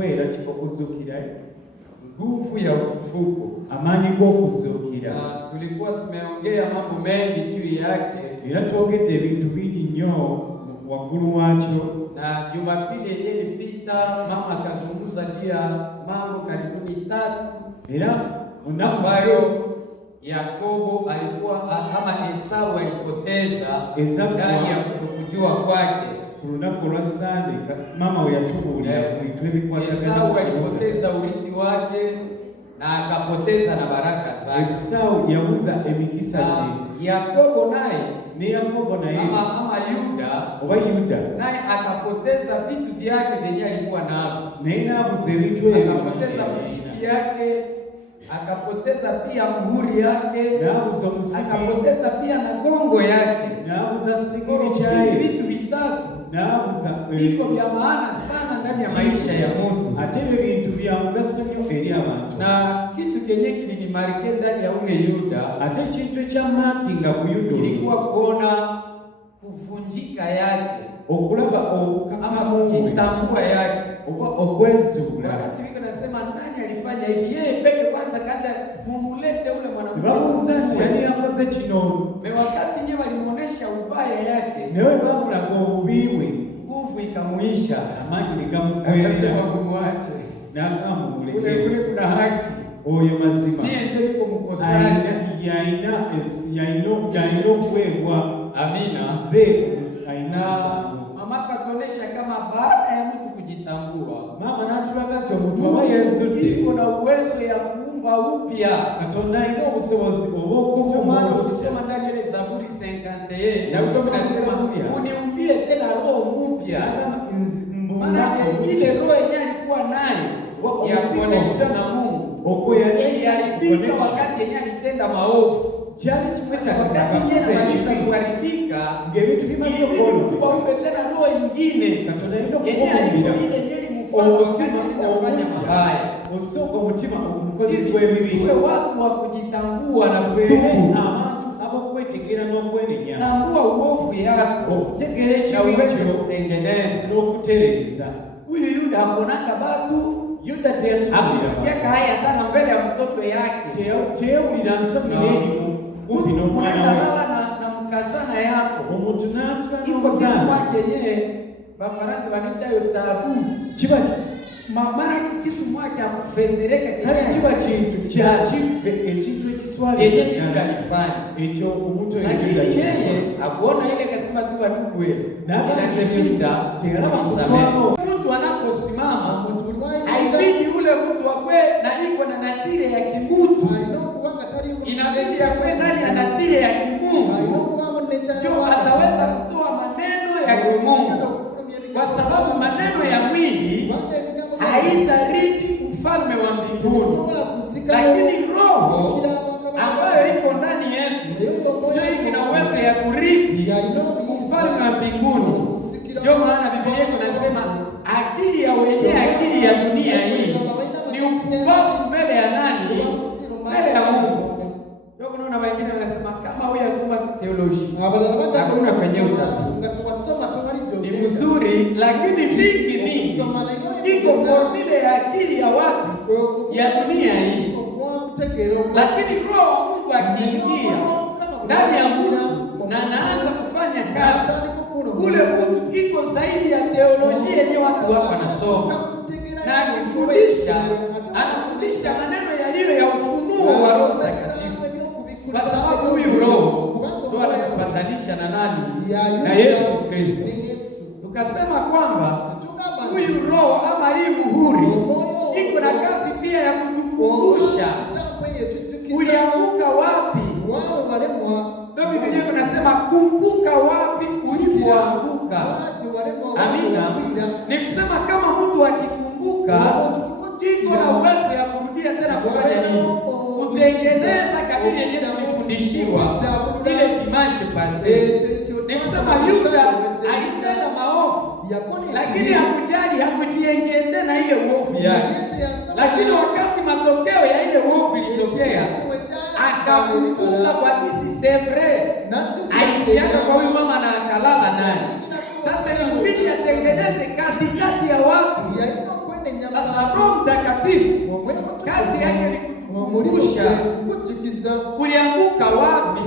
kwera kikokuzukira nguvu ya ufufuko. amani g'okuzukira. Tulikuwa tumeongea mambo mengi juu yake, era twogedde ebintu bingi nnyo waggulu wakyo, na Jumapili yenyewe ilipita mama akazungumza juu ya mambo karibuni 3 era ambayo Yakobo alikuwa ama Esau alipoteza ndani ya kutokujua kwake. Ku lunaku lwa Sande mama we yatubuulira bintu ebikwatagana. Esau alipoteza urithi wake na akapoteza na baraka zake. Esau yabuza emikisa gye. Yakobo naye ama Yuda naye akapoteza vitu vyake vyenye alikuwa navyo. Naye n'abuza ebintu ebyo, akapoteza mshipi yake, akapoteza pia muhuri yake, akapoteza pia na gongo yake, n'abuza sigiri kyaye. Vitu vitatu viko vya maana sana ndani ya maisha ya mtu, ate ebyo bintu bya mugaso nnyo eri abantu. Na kitu kenye kilinimarike ndani ya ule Yuda, ate kintu ekyamaakinga ku Yuda ilikuwa kuona kuvunjika yake, okulaba ama kujitambua yake, okwezuula. Wakati wiko nasema nani alifanya hivi, yeye peke kwanza kaja mumulete ule mwanamke. Babuza nti ani yakoze kino? Wakati nyewe walimuonesha ubaya yake, nawe babulaga obubi bwe, nguvu ikamuisha, amaanyi nigamukwera, akasema kumwache, nakamumuleke, kule kuna haki, oyo mazima, niye ndio niko mkosaji, yaina okuweebwa. Amina. Mama katuonesha kama baada ya mtu kujitambua, mama natulaga nti omuntu aba yeesudde, iko na uwezo ya kuumba upya. Katonda alina obusobozi obw'okuumba. Ukisema ndani ya ile Zaburi 51 nasema uniumbie tena roho mpya, maana ile roho yenyewe alikuwa nayo ya connection na Mungu iliharibika wakati yenyewe alitenda maovu. Cyari kimwe kuharibika, ngebintu bimaze kuba umbe tena roho ingine. Katonda alina okukumbira kufanya mabaya, osooka omutima omukozi w'ebibi. Tuwe watu wa kujitambua na abantu abokwetegeera n'okwenenya, tambua uovu yako, okutegeera ekibi kyo kutengeneza n'okutereeza. Huyu Yuda hakonaka batu, Yuda teyatubuulira haya hata mbele ya mtoto yake, teyawulira nsonyi n'erimu kumpi n'omwana we, na mkazana yako omuntu n'asula n'omuzaana wake yenyewe. Bafaransa wanita tabu, kiba maana kitu mwake akufezereka kale kiba kintu kyakive, ekintu ekiswaliza alifanya ekyo omuntu yeye akuona ile kasema tu ndugu wewe n'abanzekisa teyalaba kuswamo. Mtu anaposimama haibidi ule mtu akwe na iko na natire ya kimutu, inabidi akwe ndani ya natire ya kimungu, ndio ataweza kutoa maneno ya kimungu, kwa sababu maneno ya mwili haitarithi ufalme wa mbinguni, lakini roho ambayo iko ndani yetu ndio ina uwezo ya kurithi ufalme wa mbinguni. Ndio maana Biblia inasema akili ya wenyewe, akili ya dunia hii ni upumbavu mbele ya nani? Mbele ya Mungu. Ndio kunaona wengine wanasema kama wewe unasoma theology hakuna kwenye ni mzuri, lakini vingi iko formula ya akili ya watu ya dunia hii, lakini roho wa Mungu akiingia ndani ya mtu na anaanza kufanya kazi, ule mtu iko zaidi ya teolojia yenye watu hapa wanasoma, na akifundisha anafundisha maneno yaliyo ya ufunuo wa Roho Mtakatifu, kwa sababu huyu roho ndio anatupatanisha na nani? Na Yesu Kristo. Tukasema kwamba huyu roho ama hii muhuri iko na kazi pia ya kutukumbusha ulianguka wapi. Ndio Biblia inasema kumbuka wapi ulipoanguka. Amina. Ni kusema kama mtu akikumbuka iko na uwezo ya kurudia tena kufanya nini? Kutengeneza kadiri yenyewe tulifundishiwa ile dimanche passé. Ni kusema Yuda alitenda maovu, lakini hakujiengende na ile uovu yake, lakini wakati matokeo ya ile uovu ilitokea akakumbuka kwa kisi sevre, alikiaka kwa huyu mama na akalala naye. Sasa ni mbili atengeneze katikati ya watu. Sasa kazi yake ni kukumbusha ulianguka wapi,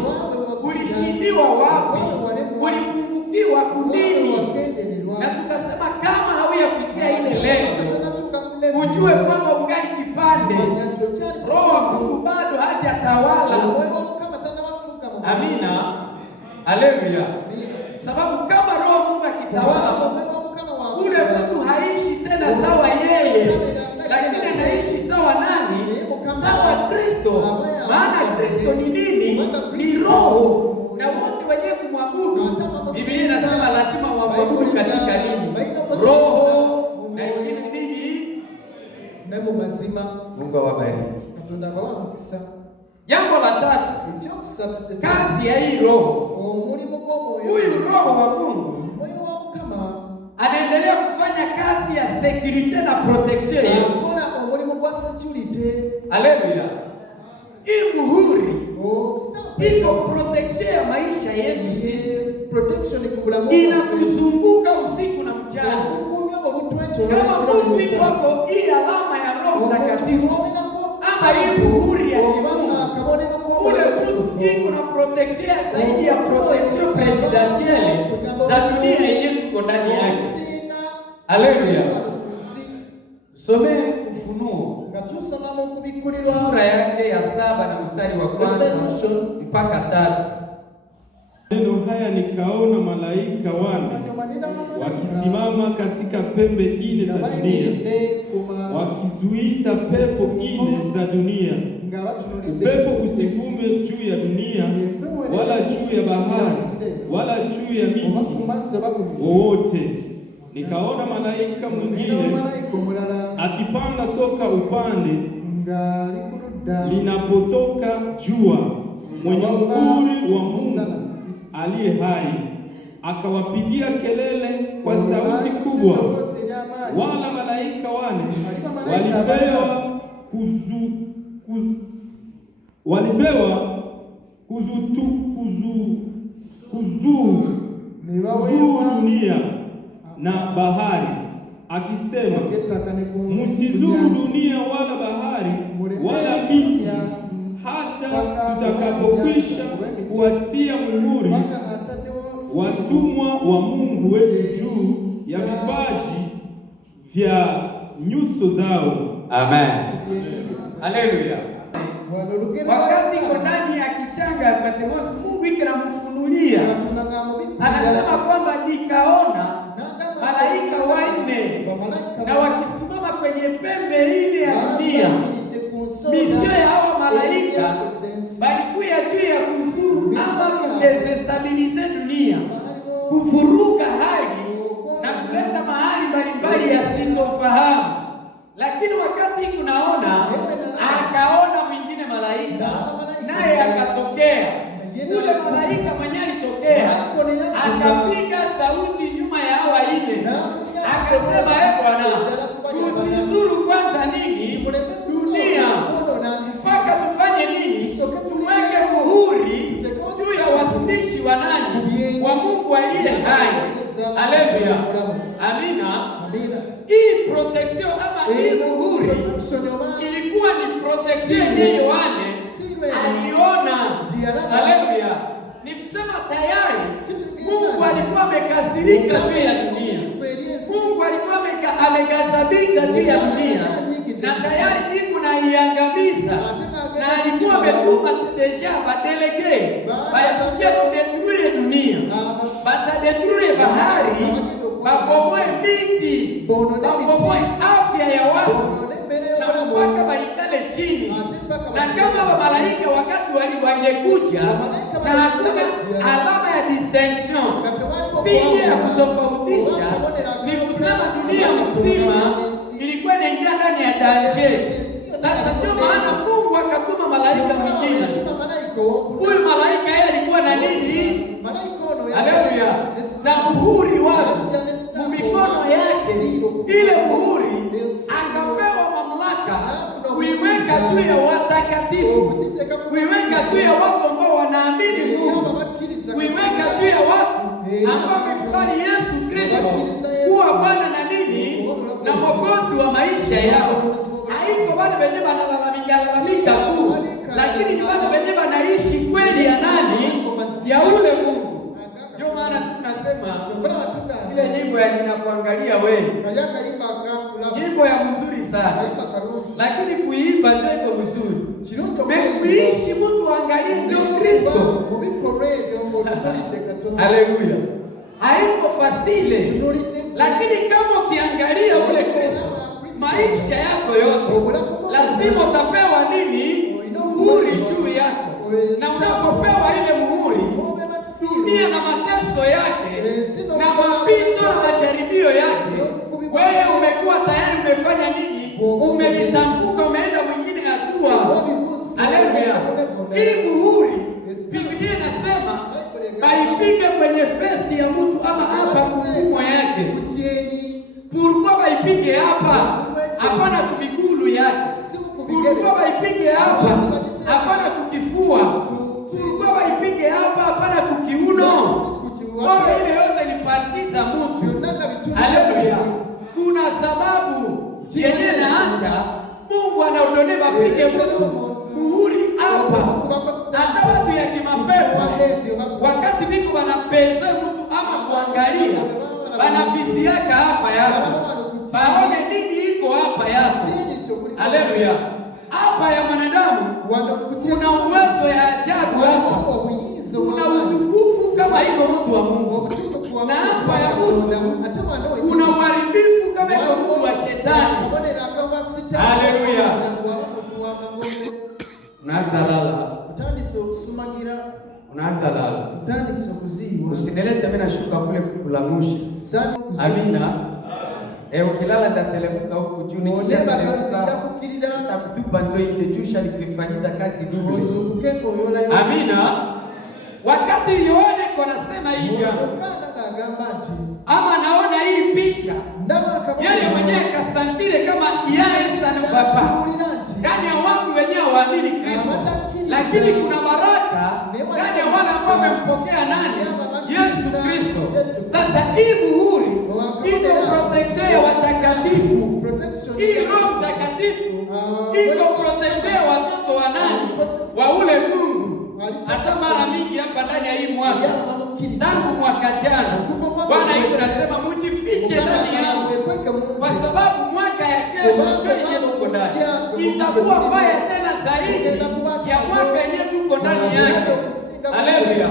ulishindiwa wapi, ulipungukiwa kunini. Na tukasema kama hauyafikia ile lengo, ujue kwamba ungali kipande, Roho wa Mungu bado hajatawala. Amina, haleluya. Sababu kama Roho wa Mungu akitawala, ule mtu haishi tena sawa yeye, lakini anaishi sawa nani? Sawa Kristo. Maana Kristo ni nini? Ni Roho. Na wote wenye kumwabudu, Biblia inasema lazima waabudu katika nini? Roho na ingine nini? Nemo mazima. Mungu awabariki. Tundabawankisa. Jambo la tatu, kazi ya hii Roho. Huyu Roho wa Mungu anaendelea kufanya kazi ya security na protection. Haleluya. Hii muhuri iko protection ya maisha yetu sisi, inatuzunguka usiku na mchana. Kama mtu wako hii alama ya Roho Mtakatifu ama hii muhuri ya kimungu, ule mtu iko na protection zaidi ya protection presidentielle za dunia yenyewe tuko ndani yake. Haleluya. Some Ufunuo sura yake ya 7 na mstari wa 1 mpaka 3. Neno haya nikaona malaika wane wakisimama katika pembe 4 za dunia, wakizuiza pepo 4 za dunia, upepo usivume juu ya dunia, wala juu ya bahari, wala juu ya miti wowote. Nikaona malaika mwingine akipanda toka upande linapotoka jua, mwenye muhuri wa Mungu aliye hai, akawapigia kelele kwa sauti kubwa. Wala malaika wane walipewa kuzuru dunia na bahari, akisema, msizuru dunia wala bahari wala miti, hata tutakapokwisha kuwatia muhuri watumwa wa Mungu wetu juu ya vipaji vya nyuso zao. Amen. Haleluya. Wakati iko ndani ya kichanga ya Patmos, Mungu ikinamfunulia, anasema kwamba nikaona malaika wanne na wakisimama kwenye pembe 4 ya dunia. Misio ya hawa malaika walikuja juu ya kuzuru ama kudestabilize dunia, kuvuruga hali na kuleta mahali mbalimbali ya sintofahamu. Lakini wakati kunaona, akaona mwingine malaika, naye akatokea. Ule malaika mwenye alitokea akapiga sauti nyuma ya hawa 4, akasema, Bwana, usizuru kwanza nini dunia, mpaka tufanye nini? Tuweke muhuri juu ya watumishi wa nani? Wa Mungu aliye hai. Haleluya. Amina. Hii protection ama hii muhuri ilikuwa ni protection yenye Yohane aliona. Haleluya. Ni kusema tayari Mungu alikuwa amekasirika juu ya dunia. Mungu alikuwa amekasabika juu ya dunia, na tayari iko na iangamiza, na alikuwa ametuma deja badelege baekuja kudetruire dunia, batadetruire bahari, babomoe miti, babomoe afya ya watu, na mpaka baikale chini. Na kama malaika wakati wangekuja na hakuna alama ya distinction, sinye ya kutofautisha, ni kusema dunia mzima ilikuwa inaingia ndani ya danger. Sasa ndio maana Mungu akatuma malaika mwingine. Huyu malaika yeye alikuwa na nini? Haleluya. Na muhuri wake mikono yake, ile muhuri akapewa mamlaka kuiweka juu ya watakatifu, kuiweka juu ya watu ambao wanaamini Mungu, kuiweka juu ya watu ambao wamekubali Yesu Kristo kuwa Bwana na nini na Mwokozi wa maisha yao. Haiko wale wenye wanalalamika tu, lakini ni wale wenye wanaishi kweli ya nani? Ya ule Mungu. Ndio maana tunasema ile nyimbo ya ninakuangalia wewe, nyimbo ya mzuri sana, lakini kuimba ndio iko mzuri. Kuishi mtu angalie ndio Kristo. Haleluya. Haiko fasile, lakini kama ukiangalia ule Kristo maisha yako yote, lazima utapewa nini? Muhuri juu yako. Na unapopewa ile muhuri, dunia na mateso yake na mapito na majaribio yake, wewe umekuwa tayari umefanya nini? Umevitambuka, umeenda mwingine hatua. Haleluya. Hii muhuri Biblia inasema baipige kwenye fesi ya mtu ama hapa mfumo yake. Pourquoi baipige hapa? Hapana kumigulu yake. Pourquoi baipige hapa? Hapana kukifua. Pourquoi baipige hapa? Hapana kukiuno. Kwa ile yote ni parti za mtu. Haleluya. Kuna sababu yenye naacha Mungu anaudonea bapige mtu muhuri hapa. Hata watu ya kimapepo wakati biko wanapeza mtu ama kuangalia wanafiziaka hapa yako baone nini iko hapa yako. Haleluya. Hapa ya mwanadamu kuna uwezo ya ajabu hapa, kuna utukufu kama iko mtu wa Mungu, na hapa ya mtu kuna uharibifu kama iko mtu wa shetani. Haleluya. Unaanza lala. Unaanza lala. Usinilete mimi nashuka kule kulamusha. Amina. Ukilala ndatelemuka huku juu nitakutupa ndio itejusha nifanyiza kazi Biblia. Amina. Wakati Yohana konasema hivyo, ama naona hii picha, yeye mwenyewe kasantire kama yeye sana papa ndani ya watu wenyewe waamini Kristo, lakini kuna baraka ndani ya wale ambao wamempokea nani? Yesu Kristo. Sasa hii muhuri iko protection ya watakatifu, hii Roho Mtakatifu iko protection ya watoto wa nani? Wa ule Mungu. Hata mara mingi hapa ndani ya hii mwaka, tangu mwaka jana, Bwana yuko nasema mjifiche ndani yangu, kwa sababu mwaka ya kesho ndio yenyewe tuko ndani itakuwa mbaya tena zaidi ya mwaka yenyewe tuko ndani yake. Haleluya.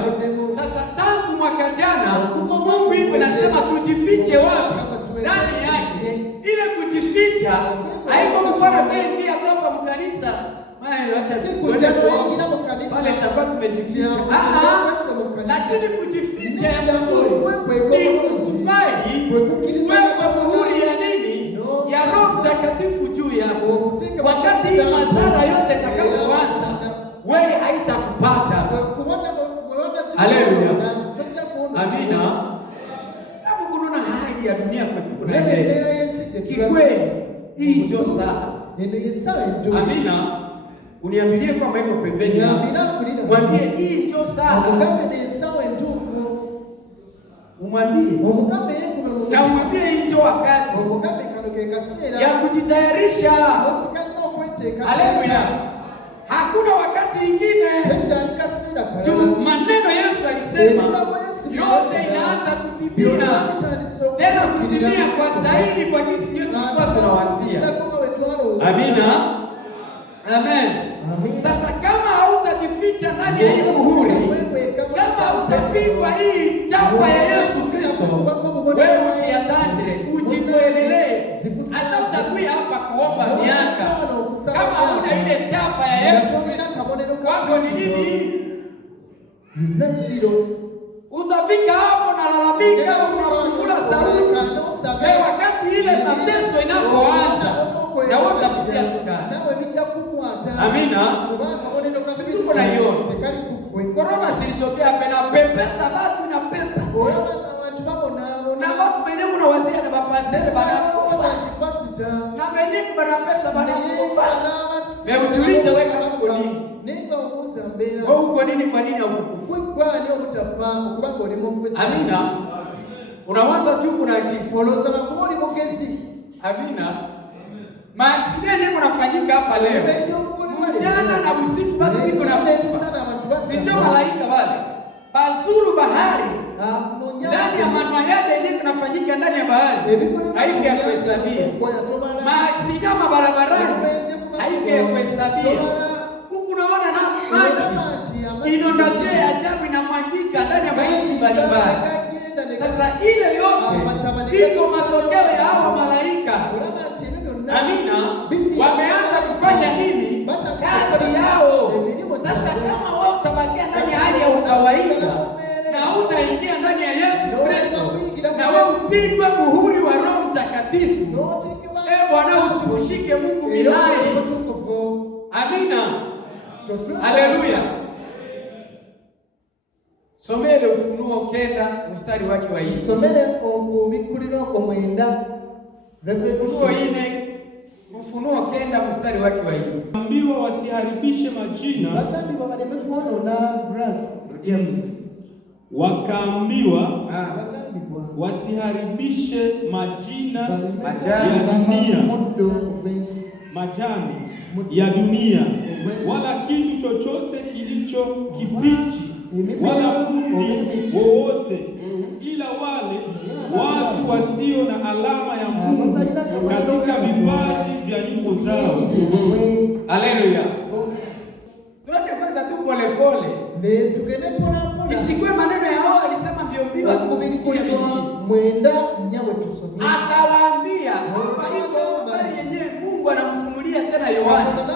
Sasa tangu mwaka jana Mungu yuko nasema tujifiche wapi? Ndani yake. Ile kujificha haiko mkora kuingia hapa mkanisa. Pale itakuwa tumejificha. Lakini kujificha ya mzuri ni kukubali kuwekwa muhuri ya nini? Ya Roho Mtakatifu juu yako. Wakati hii madhara yote itakapoanza, wewe haitakupata. Haleluya. Amina. Kama kuna hali ya dunia kwa kikweli, hii ndio saa. Amina. Uniambilie kwamba iko pembeni. Mwambie hii ndio saa. Umwambie. Na umwambie hii ndio wakati ya kujitayarisha. Haleluya. Hakuna wakati ingine. Maneno Yesu alisema yote inaanza kutimia. Tena kutimia kwa zaidi kwa jinsi yote tulikuwa tunawasia. Amina. Amen. Sasa kama hautajificha ndani ya hii muhuri, kama utapigwa hii chapa ya Yesu Kristo, wewe ujiadhande, ujitoelelee. Hata utakuja hapa kuomba miaka, kama huna ile chapa ya Yesu Kristo, kwako ni nini? Utafika hapo na lalamika, unafungula sauti. Wakati ile mateso inapoanza, na watapitia tukani. Amina. Tuko na hiyo. Corona silitokea hapa na pepeta watu na pepa. Na watu wenyewe unawazia na mapasteri banakufa. Na wenyewe bana pesa banakufa. Wewe ujiulize wewe kama uko nini? Wewe uko nini, kwa nini haukufa? Amina. Unawaza tu kuna akili. Amina. Maaksida yenyewe unafanyika malaika hapa leo. Mchana na usiku bado niko na kufa. Sio malaika wale. Bazuru bahari. Ndani ya manayade yenyewe kunafanyika ndani ya bahari. Haike ya kuhesabia. Maaksida barabarani. Haike ya kuhesabia. Huku naona na maji. Inondasio ya ajabu inamwagika ndani ya maji mbalimbali. Sasa ile yote iko matokeo ya hao malaika. Amina. Wameanza kufanya nini? Kazi yao. Sasa kama wao utabakia ndani ya hali ya ukawaida na utaingia ndani ya Yesu Kristo na wewe usipigwe muhuri wa Roho Mtakatifu, Bwana usikushike Mungu milai. Amina. Haleluya. Somele Ufunuo kenda mstari wake wa 4. Somele okubikulira okumwenda. Ufunuo kenda mstari wake wa 4. Ambiwa wasiharibishe majina. Wakaambiwa waleme kuona grass. Rudia mzuri. Wakaambiwa wasiharibishe majina ya dunia, majani ya dunia, wala kitu chochote kilicho kibichi, wala mti wowote, ila wale watu wasio na alama ya Mungu katika vipaji vya nyuso zao. Haleluya. Tuende kwanza tu pole pole. Tugende pole. Isikwe maneno yao alisema mbio mbio tukusikia mwenda nyawe tusomee. Akawaambia habari yenyewe Mungu anamfunulia tena Yohana.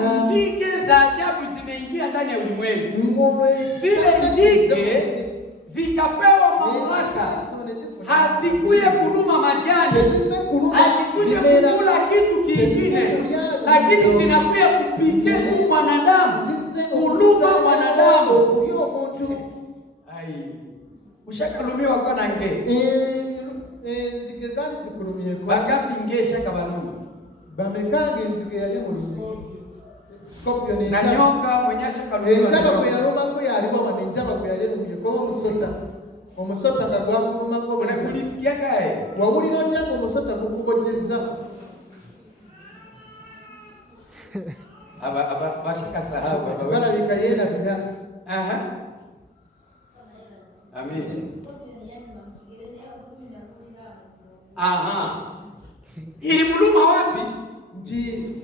Na njike za ajabu zimeingia ndani ya ulimwengu. Zile njike zikapewa mamlaka. Hazikuye kuluma majani. Hazikuye kula kitu kingine. Lakini zinakuya kupike mwanadamu. Kuluma mwanadamu. Ai. Ushakalumiwa kwa na nge. Zigezani zikulumie kwa. Bagapi nge shakabaluma. Bamekange nzige yali mulumie. Scorpion na nyoka mwenyesha kalumiwa. Njaba kuyaluma ko yaliwa wa njaba kuyalemu ko musota. Omusota kagwa kuluma ko. Unakulisikia kae. Wawuli no tango omusota kukugojeza. Aba bashaka sahaba bana bikayena bya. Aha. Amen. Aha. Ilimluma wapi?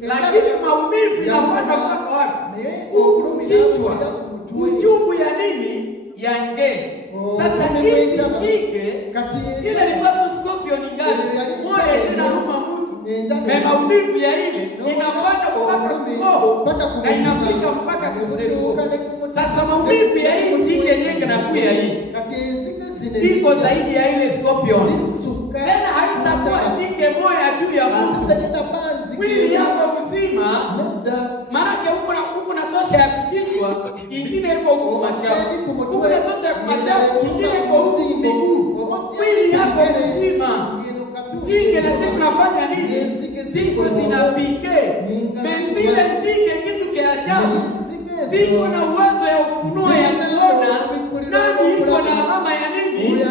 Lakini maumivu yanapata mpaka wapi? Kichwa. Uchungu ya nini? Ya nge. Sasa hii kike ile ni kwa scorpion gani? Moyo inaluma mtu. Maumivu ya ile inapanda mpaka kumoho na inafika mpaka kuseru. Sasa maumivu ya hii kike yenyewe na kuya hii. Iko zaidi ya ile scorpion. Tena haitakuwa kike moja juu ya mtu. Mwili yako mzima. Maana huko natosha ya kichwa, ingine iko huko machafu. Huko natosha ya machafu, ingine iko huko miguu. Mwili yako mzima. Jike na siku nafanya nini? Siku zinapike. Mezile jike kitu kia ajabu. Ziko na uwezo ya ufunuo ya kuona nani iko na alama ya nini?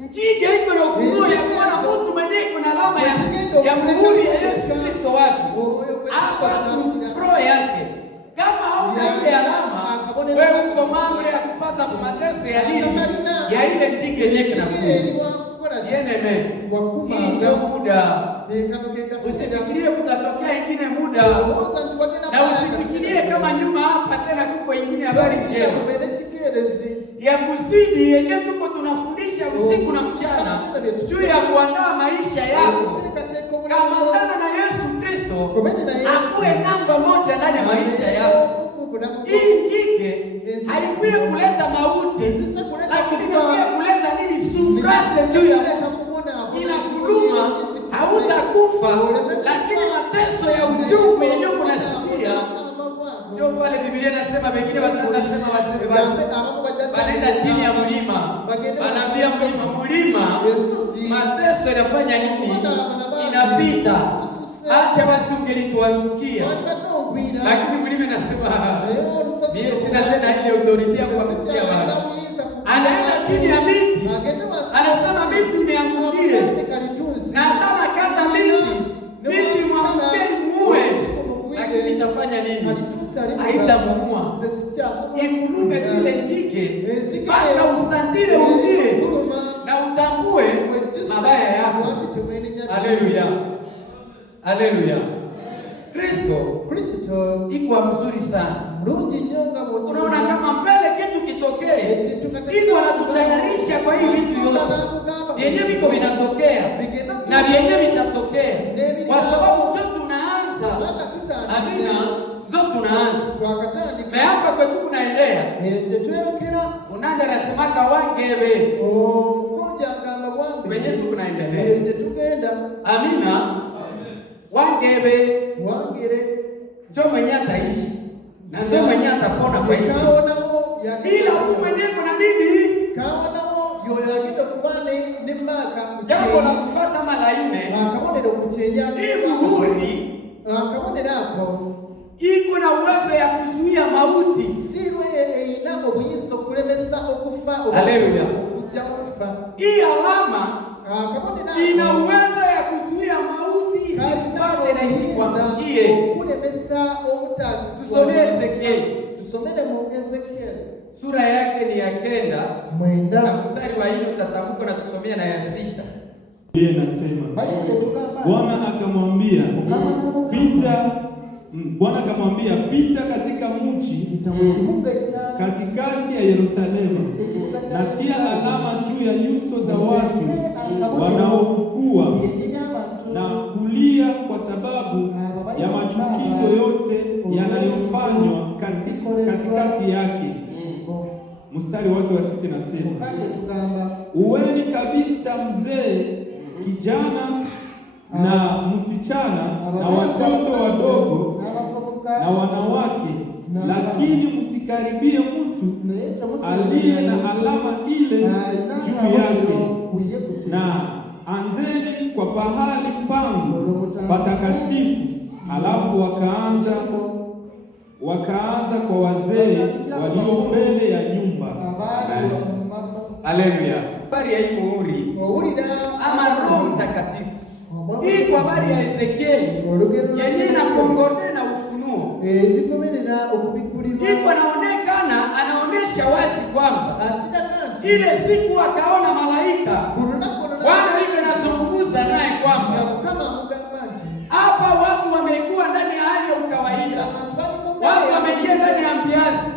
Njige iko na ufunuo ya kuona mtu mwenyewe iko na alama ya muhuri ya Yesu Kristo wapi? Hapa fro yake. Kama hauna ile alama, wewe uko mambo ya kupata mateso ya nini? Ya ile njige yenyewe na yeneme. Ndio muda. Usifikirie kutatokea ingine muda. Na usifikirie kama nyuma hapa tena kuko ingine habari njema. Ya kuzidi yenyewe tuko tunafundisha usiku na mchana juu ya kuandaa maisha yako. Kamatana na Yesu Kristo akuwe namba moja ndani ya maisha yako. Hii njike haikuye kuleta mauti, lakini inakuya kuleta nini? Sufrase juu ya inakuluma, hautakufa, lakini mateso ya uchungu yenyewe unasikia. Ndio pale Biblia inasema wengine watasema wanaenda chini ya mlima. Wanaambia mlima, mateso yanafanya nini? Inapita. Acha basi ungelituangukia. Lakini mlima inasema mimi sina tena ile authority ya kuangukia watu. Anaenda chini ya miti. Anasema miti niangukie. Na haitamuua. Ikulume kile njike mpaka usatire ulie na utambue mabaya yako. Haleluya, haleluya. Kristo iko mzuri sana. Unaona kama mbele kitu kitokee, iko anatutayarisha kwa hii vitu yote vyenye viko vinatokea na vyenye vitatokea, kwa sababu ndio tunaanza. Amina, ndio tunaanza. Na hapa kwetu kunaendea unaenda nasemaka wangebe kwenye tu kunaendelea. Amina, wangebe ndio mwenye ataishi na ndio mwenye atapona kwa hiyo. Bila tu mwenye kuna nini? Jambo la kufuata malaine. Muhuri iko na uwezo ya kuzuia mauti. Haleluya. Hii alama ina uwezo ya kuzuia mauti isipate na isikuangukie. Tusomee Ezekieli. Sura yake ni ya 9 na mstari wa 4 tutatamka na tusomea na ya 6. Yeye nasema Bwana akamwambia pita katika mji katikati ya Yerusalemu, na tia alama juu ya nyuso za watu wanaokua na kulia kwa sababu ya machukizo yote yanayofanywa katikati yake. Mstari wake wa 6 nasema, uweni kabisa mzee, kijana na msichana na watoto wadogo na wanawake, lakini msikaribie mtu aliye na alama ile juu yake, na anzeni kwa pahali pangu patakatifu. Alafu wakaanza kwa wazee walio mbele ya nyumba. Haleluya. Habari ya hii muhuri ama Roho Mtakatifu, hii kwa habari ya Ezekieli yenye na kuongozwa na ufunuo, iko anaonesha wazi kwamba ile siku akaona malaika Bwana hivi anazungumza naye kwamba hapa watu wamekuwa ndani ya hali ya ukawaida, watu wameingia ndani ya mbiasi,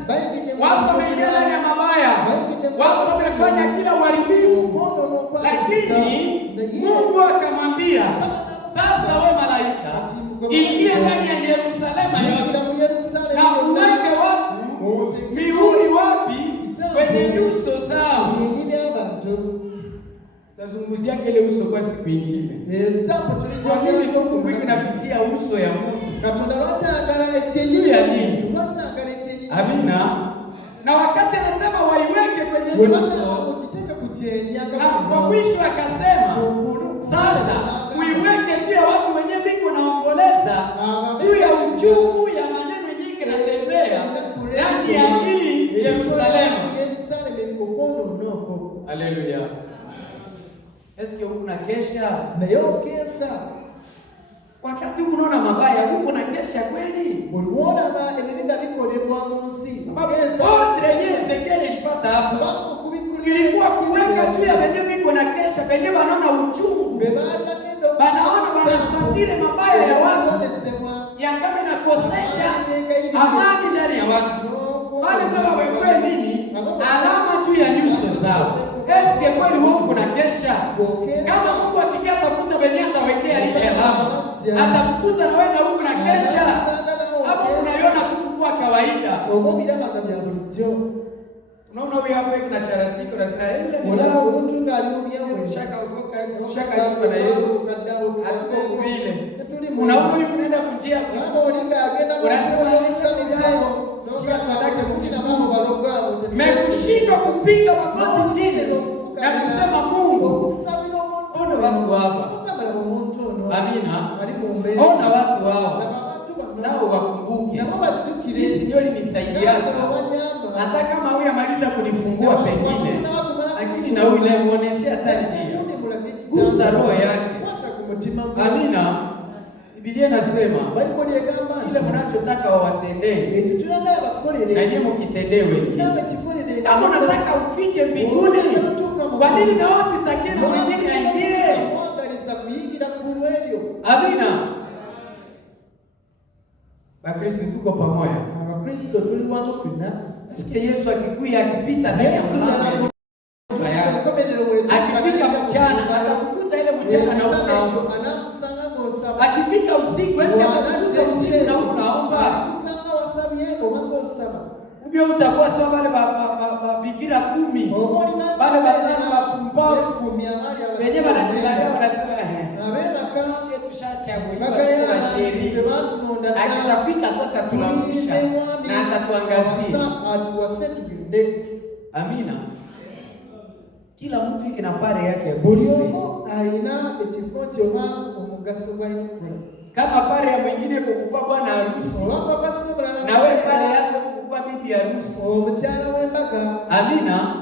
watu wameingia ndani ya mabaya, watu wamefanya kila uharibifu, lakini Mungu akamwambia, sasa wewe malaika, ingia ndani ya Yerusalemu yote na uweke watu mihuri wapi? Kwenye nyuso zao. Tazungumzia kile uso kwa siku nyingine. Kwa nini Mungu kwiki napitia uso ya Mungu? Ya nini? Amina. Na wakati anasema waiweke kwenye nyuso, na kwa mwisho akasema sasa uiweke juu ya watu wenye biko naomboleza juu ya uchungu ya maneno nyingi na tembea ndani ya hii Yerusalemu. Haleluya. Eske huko na kesha? Leo kesa. Wakati unaona mabaya huko na kesha kweli? Uliona ba ebilinda bikolebwa munsi. Wote Ezekieli ilipata hapo. Ilikuwa kuweka juu ya benye biko na kesha, benye wanaona uchungu. Banaona wanasatire mabaya ya watu. Ya kama inakosesha amani ndani ya watu. Wale kama wewe nini? Alama juu ya nyuso zao. Eske kweli huko na kesha? Kama Mungu akikia tafuta benye atawekea hii alama, atakukuta na wewe na huko na kesha. Hapo unaiona tu kwa kawaida. Unaona wewe hapo kuna sharatiko na sasa ile ni lao mtu ngalimubia wewe shaka ukoka shaka yuko na Yesu hatuko vile. Unaona wewe unaenda kujia hapo ulinga agenda unasema hapo mekushindwa kupiga magoti chini na kusema Mungu, ona watu hapa. Amina. Ona watu hao nao wakumbuke, hii ndio linisaidia hata kama huyu amaliza kunifungua pengine, lakini na huyu leo muoneshea hata njia kusa roho yake. Amina. Biblia inasema ile mnachotaka wawatendee na nyinyi mkitendewe. Kama unataka ufike mbinguni, kwa nini nao sitakie na mwingine aingie? Amina. Bakristo tuko pamoja. Bakristo tuli wano kuna. Sikia Yesu akikuya akipita ndani ya mlango. Akifika mchana, atakukuta ile mchana na unaomba. Akifika usiku, atakukuta usiku na unaomba. Ubio utakuwa sawa wale bikira 10. Wale batano wapumbavu. Wenyewe wanajiandaa wanasema akitafika toka tunamusha na atatuangazia. Amina. Kila mtu yake na pare yake. Buliomo aina etifoti wa omugaso gwa. Kama pare ya mwingine kukua bwana harusi, na wewe pare yako kukua bibi harusi. Omchana wembaga. Amina.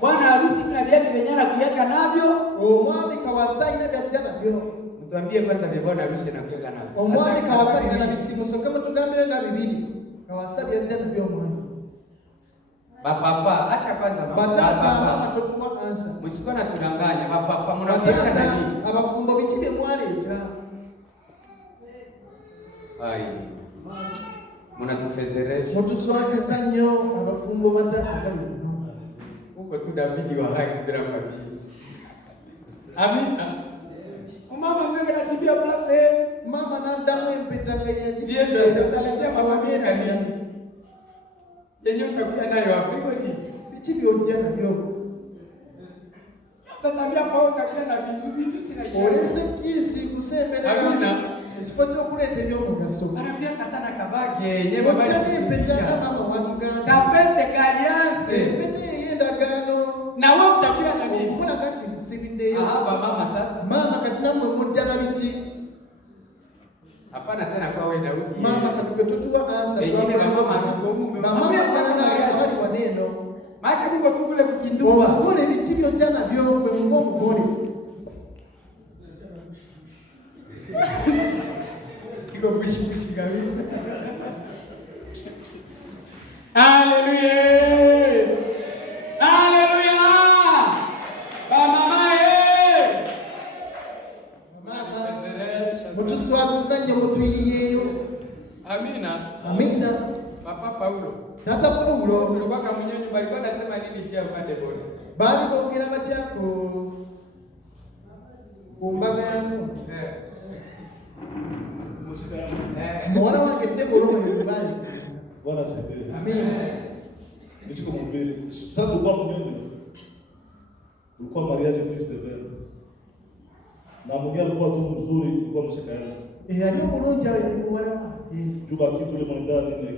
Bwana harusi kuna viatu vyenyana kuyaka navyo. Omwami kawasai na vyatu navyo. Tuambie kwanza vya bwana harusi na kuyaka navyo. Omwami kawasai na bitimuso kama tugambe nga bibili. Kawasai vyatu navyo omwami. Bapapa, acha kwanza bapapa. Tutukwa ansa. Msikuwa na tudanganya. Bapapa mnapiaka nani? Abafumbo bichike mwaleta. Ai. Mnatufezeresha. Mutuswaza nnyo abafumbo batatu. Huko tu David wa haki bila mkapi. Amina. Mama mzee anatibia plase. Mama na damu impetanga ya jibu. Yesu ataletea mama mimi kanini. Yenye utakuwa nayo hapo hivi. Bichibi ojana byo. Tatambia kwa kakina na bizu sina ishara. Olese kisi kusembele. Amina. Chipote okulete byo mugaso. Anapia katana kabage yenye baba impetanga mama watu gani. Kapete kalianse. Pete yendagano. Na wewe utakuwa na nini? Kuna kati msibinde. Mama sasa. Mama katina mmoja bichi. Hapana tena kwa wewe Daudi. Mama katuketutua ansa. Yeye mama anakuomba. Mama ana kwa neno. Maana Mungu tu kule kukindua. Kule vitivyo jana vyo kwa Mungu kule. Kiko kushikushi kabisa. Haleluya. Haleluya. Mama mutuswazizanye mutuyiyeyo. Amina. Amina. Papa Paulo. Nata Paulo tulikuwa kama mnyonyo balikuwa nasema nini je upande bora? Bali baongera bachako. Kumbaga yangu. Mwana wake ndebo roho nyumbani. Bwana asifiwe. Amina. Nichiko mbele. Sasa tulikuwa mnyonyo. Tulikuwa mariage plus de verre. Na mwenye alikuwa tu mzuri kwa mshikaana. Alio mulonja yali mwana wake. Juba kitu ile mwendani ile.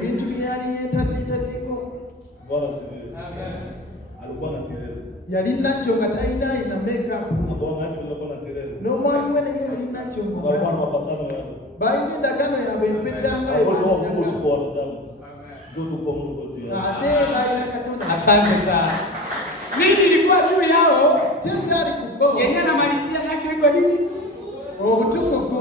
Bintu byali tadiko. Bwana asifiwe. Amen. Alikuwa na tirele. Yali nacho ngataina ina makeup. Na bwana yake alikuwa na tirele. No mwana wene yali nacho ngora. Walikuwa na mapatano yao. Baini ndagano ya bempetanga ya Mungu kwa wanadamu. Ndio tuko Mungu tu. Ate baina katona. Asante sana. Mimi nilikuwa juu yao. Tayari kugo. Yenye anamalizia nake iko nini? Utukufu.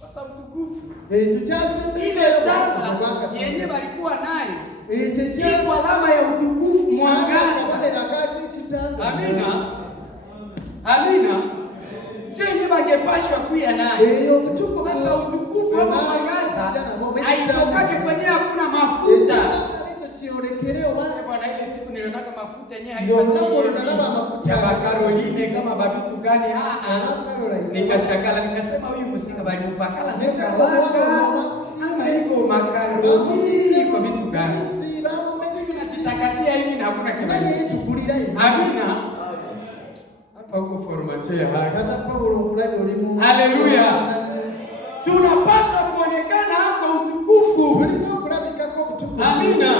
Sasa utukufu. Tujase ile dama yenye walikuwa nayo. Kwa alama ya utukufu mwangaza. Amina. Amina. Yenye bangepashwa kuya nayo. Sasa utukufu wa mwangaza haitokake kwenye hakuna mafuta. Bwana ile siku nilionaka mafuta yenyewe haikuwa ya Caroline kama babitu gani nikashakala nikasema huyu musika bali upakala neka ama iko makaroni iko vitu gani takatia hivi na hakuna kibali. Amina. Hapa huko formation ya haki. Haleluya. Tunapaswa kuonekana kwa utukufu. Amina.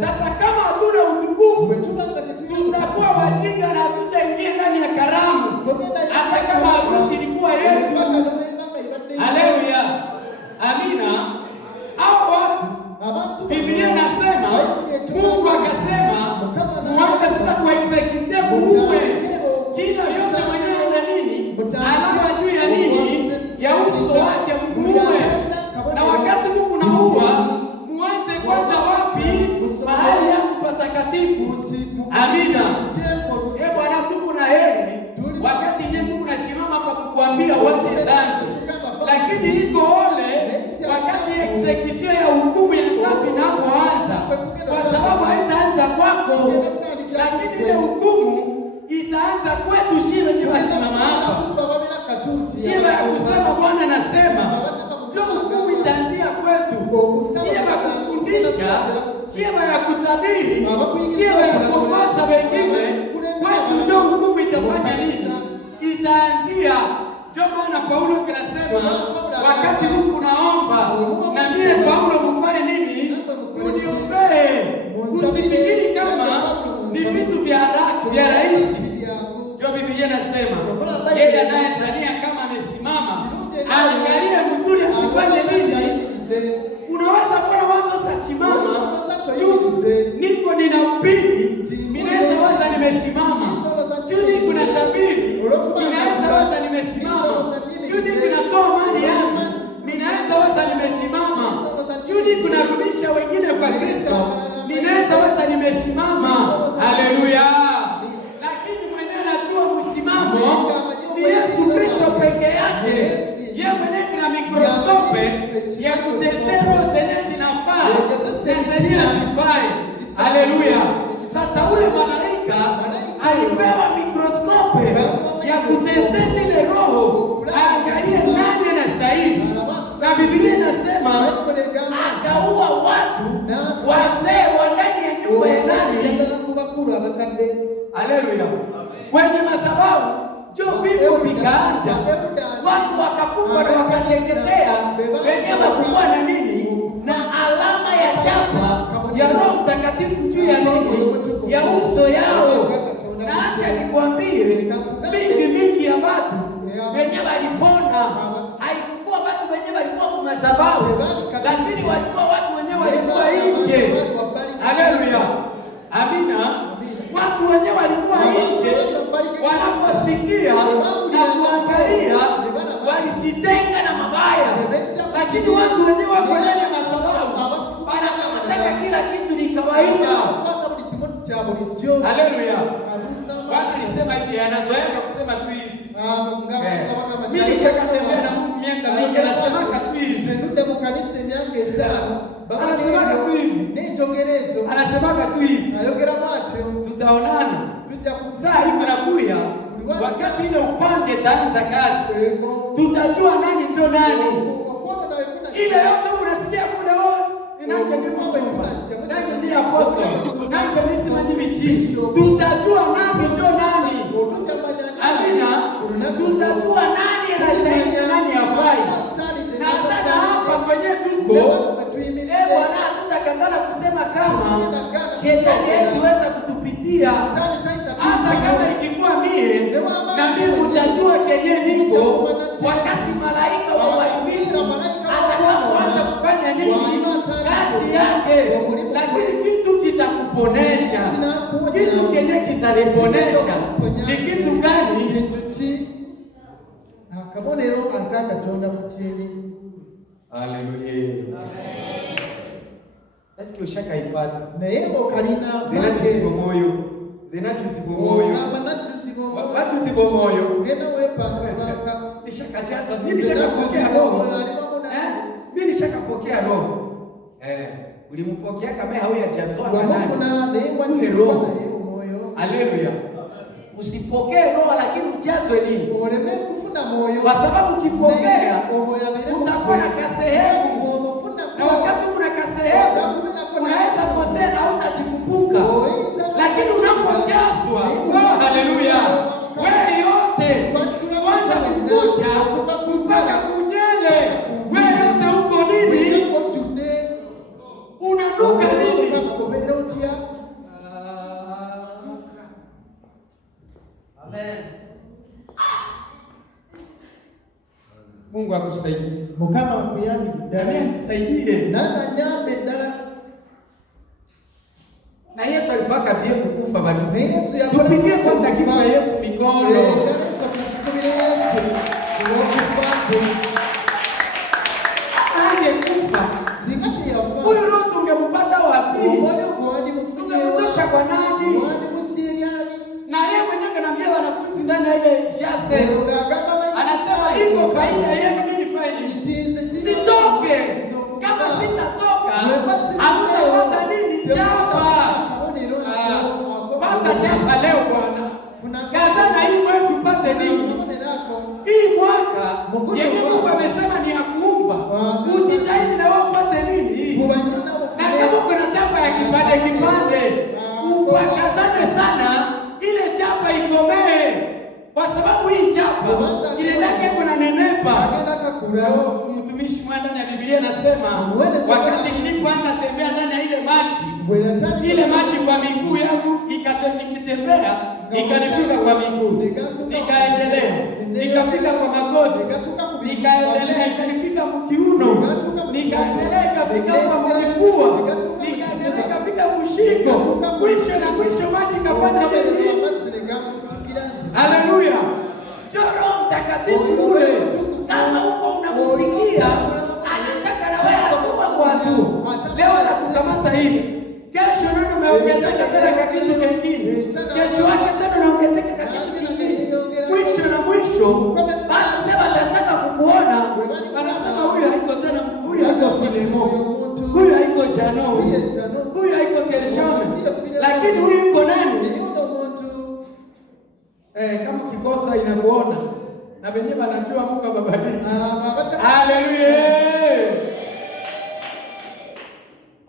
Sasa kama hatuna utukufu, tutakuwa wajinga na tutaingia ndani ya karamu. Hata kama harusi ilikuwa yetu. Haleluya. Amina. Hao watu Biblia inasema Mungu akasema mwaka sasa kwa executive uwe kila yote mwenyewe na nini? Alama juu ya nini? uache dhambi. Lakini iko ole wakati execution ya hukumu ya dhambi inapoanza, kwa sababu haitaanza kwako, lakini ile hukumu itaanza kwetu shile wenye wasimama hapa. Shile ya kusema Bwana anasema, ndio hukumu itaanzia kwetu. Shile ya kufundisha, shile ya kutabiri, shile ya kuongoza wengine, kwetu ndio hukumu itafanya nini? Itaanzia. Ndio maana Paulo anasema wakati Mungu naomba na mie Paulo mfanye nini? Uniombee. Usifikiri kama ni vitu vya rahisi. Ndio Biblia inasema yeye anayezania kama amesimama angalie mzuri asifanye nini. Unaweza kuwa wazo sasimama juu niko ninahubiri, ninaweza waza nimesimama juu niko natabiri, ninaweza waza nimesimama juu niko natoa mali yangu, ninaweza waza nimesimama juu niko narudisha wengine kwa Kristo, ninaweza waza nimesimama. Haleluya! Lakini mwenyewe anajua msimamo ni Yesu Kristo peke yake. Yeye mwenyewe kuna mikroskope ya kutestea roho zenye zinafaa na zenye hazifai. Haleluya! Sasa ule malaika alipewa mikroskope ya kutestea zile roho, aangalie nani anastahili. Na Biblia inasema akaua watu wazee wa ndani ya nyumba ya nani? Haleluya! Kwenye madhabahu ndio vifo vikaanja, watu wakakufa na wakateketea, wenyewe kuwa na nini? Na alama ya chapa ya Roho Mtakatifu juu ya nini? Ya uso yao. Na acha nikwambie, mingi ya watu wenyewe walipona, haikuwa watu wenyewe walikuwa kwa madhabahu, lakini walikuwa watu wenyewe walikuwa nje. Haleluya! Amina. Watu wenyewe walikuwa nje, wanaposikia na kuangalia walijitenga na mabaya, lakini watu wenyewe wako ndani ya madhabahu wanataka kila kitu ni kawaida. Haleluya! Watu nisema hivi, anazoea kusema tu hivi. Mimi nishakatembea na Mungu miaka mingi, anasema tu hivi. Anasema tu hivi. Anasema tu hivi. Tutaonana. Saa hivi nakuya. Wakati ile upande taanza kazi, tutajua nani ndio nani. Ile yote unasikia kule wao, nani ndiye apostol, nani ni simani bichi. Tutajua nani ndio nani. Amina. Tutajua nani anastahili na nani hafai. Na hata hapa kwenye tuko Bwana hatutakatala kusema kama shetani hasiweza kutupitia, hata kama ikikuwa mie na mimi utajua kenye niko wakati malaika wa wazimu atakapoanza kufanya nini kazi yake. Lakini kitu kitakuponesha, kitu kenye kitaliponesha ni kitu gani? Akabonero akakatonda kutini. Haleluya. Eski ushaka ipata na yebo kalina zinachizibomoyo watu zibomoyo ngena wepa nishakajaza mimi nishakapokea roho mimi nishakapokea roho ulimpokea kama haujajazwa nani ni roho. Haleluya. Usipokee roho lakini ujazwe nini? Kwa sababu ukipokea utakuwa na kasehemu, na wakati una kasehemu unaweza kosea na utajikumbuka, lakini unapojazwa, haleluya, wewe yote kwanza kukucha mpaka kunyele, wewe yote uko nini? Unanuka nini? Amen. Mungu akusaidie. Mukama wakuyambi dala nisaidie. Nana nyambe dala. Na Yesu alifaka pia kukufa bali. Na Yesu yakona tupigie kwanza kifo ya Yesu mikono. Angekufa. Sikati ya ufa. Huyu roho tungempata wapi? Moyo kuadi mfunge tungemtosha kwa nani? Kuadi mtiriani. Na yeye mwenyewe anambia wanafunzi ndani ya ile shase. Anasema iko yenye Mungu amesema ni ya kuumba, ujitahidi na wewe upate nini? Na kama uko na chapa ya kipande, upakazane sana ile chapa ikomee. Kwa sababu hii chapa ile lake kuna nenepa. Mtumishi mwa ndani ya Biblia anasema wakati nilipoanza tembea ndani ya ile maji kwa miguu yangu ikitembea ikanifika kwa miguu, nikaendelea nikafika kwa magoti, nikaendelea ikanifika mkiuno, nikaendelea ikafika kwa kifua, nikaendelea ikafika mshingo, mwisho maji kapanda ndani. Haleluya! Roho Mtakatifu ule kama uko unamusikia anataka na wewe kwa watu. Leo anakukamata hivi, kesho ndio umeongezeka tena kwa kitu kingine, kesho yake tena unaongezeka kwa kitu kingine, mwisho bado sema anataka kukuona, anasema huyu haiko tena, huyu haiko Filemo, huyu haiko Jano, huyu haiko Gershome, lakini huyu yuko nani? Kama kikosa inakuona na wenyewe wanajua Mungu ababadilika. Haleluya!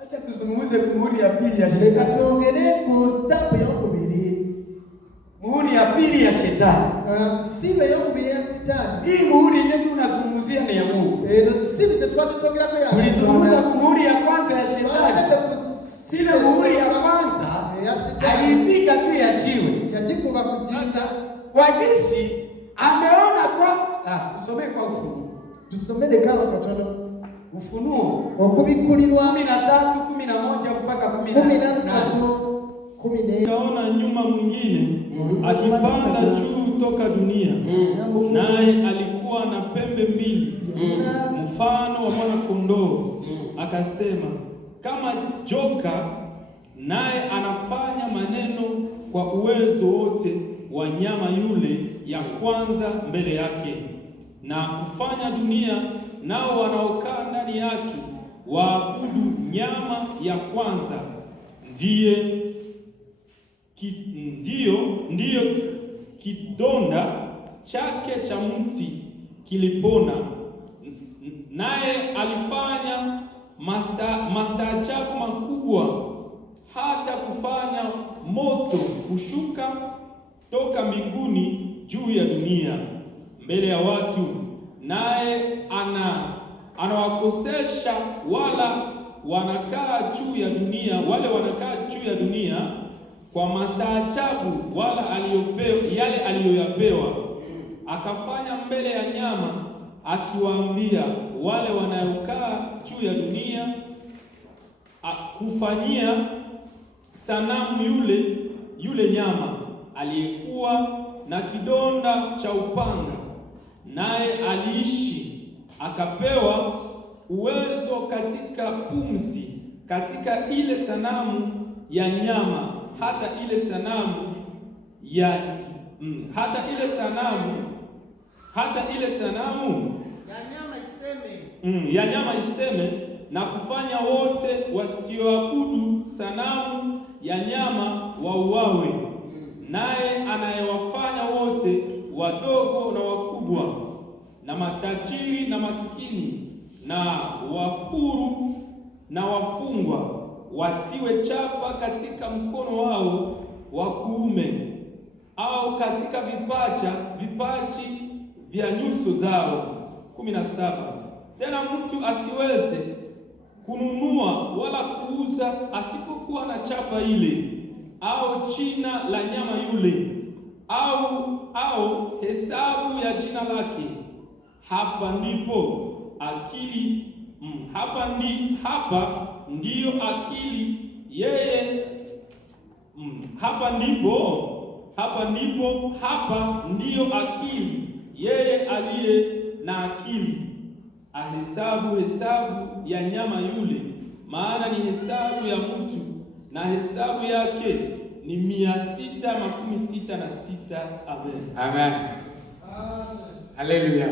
Acha tuzungumze muhuri ya pili ya shetani. Tuongelee kustapu ya kubiri. Muhuri ya pili ya shetani. Sibe ya kubiri ya shetani. Hii muhuri yenyewe tunazungumzia ni ya Mungu. Ndio sibe tutatuongelea kwa ya. Tulizungumza muhuri ya kwanza ya shetani. Ile muhuri ya kwanza alipiga juu ya jiwe. Yajikuba kujiza kwa jinsi ameona kwa tusome kwa Ufunuo. Tusomele kama kwa tono. Ufunuo okubikulirwa 13:11 mpaka 13:14. Kaona nyuma mwingine akipanda juu toka dunia, naye alikuwa na pembe mbili mfano wa mwana kondoo, akasema kama joka, naye anafanya maneno kwa uwezo wote wa nyama yule ya kwanza mbele yake, na kufanya dunia nao wanaokaa ndani yake waabudu nyama ya kwanza, ndiyo kidonda chake cha mti kilipona. Naye alifanya mastaajabu makubwa, hata kufanya moto kushuka toka mbinguni juu ya dunia mbele ya watu, naye anawakosesha wale wanakaa juu ya dunia kwa mastaajabu yale aliyoyapewa. Akafanya mbele ya nyama, akiwaambia wale wanaokaa juu ya dunia kufanyia sanamu yule nyama aliyekuwa na kidonda cha upanga, naye aliishi akapewa uwezo katika pumzi katika ile sanamu ya nyama, hata ile sanamu ya nyama iseme, na kufanya wote wasioabudu sanamu ya nyama wauawe. Naye anayewafanya wote wadogo na wakubwa na matajiri na maskini na wakuru na wafungwa watiwe chapa katika mkono wao wa kuume au katika vipaji vya nyuso zao. 17. Tena mtu asiweze kununua wala kuuza asipokuwa na chapa ile au jina la nyama yule au hesabu ya jina lake. Hapa ndipo akili hapa ndiyo akili yeye aliye na akili ahesabu ya nyama yule, maana ni hesabu ya mtu, na hesabu yake ni 666. Amen. Haleluya.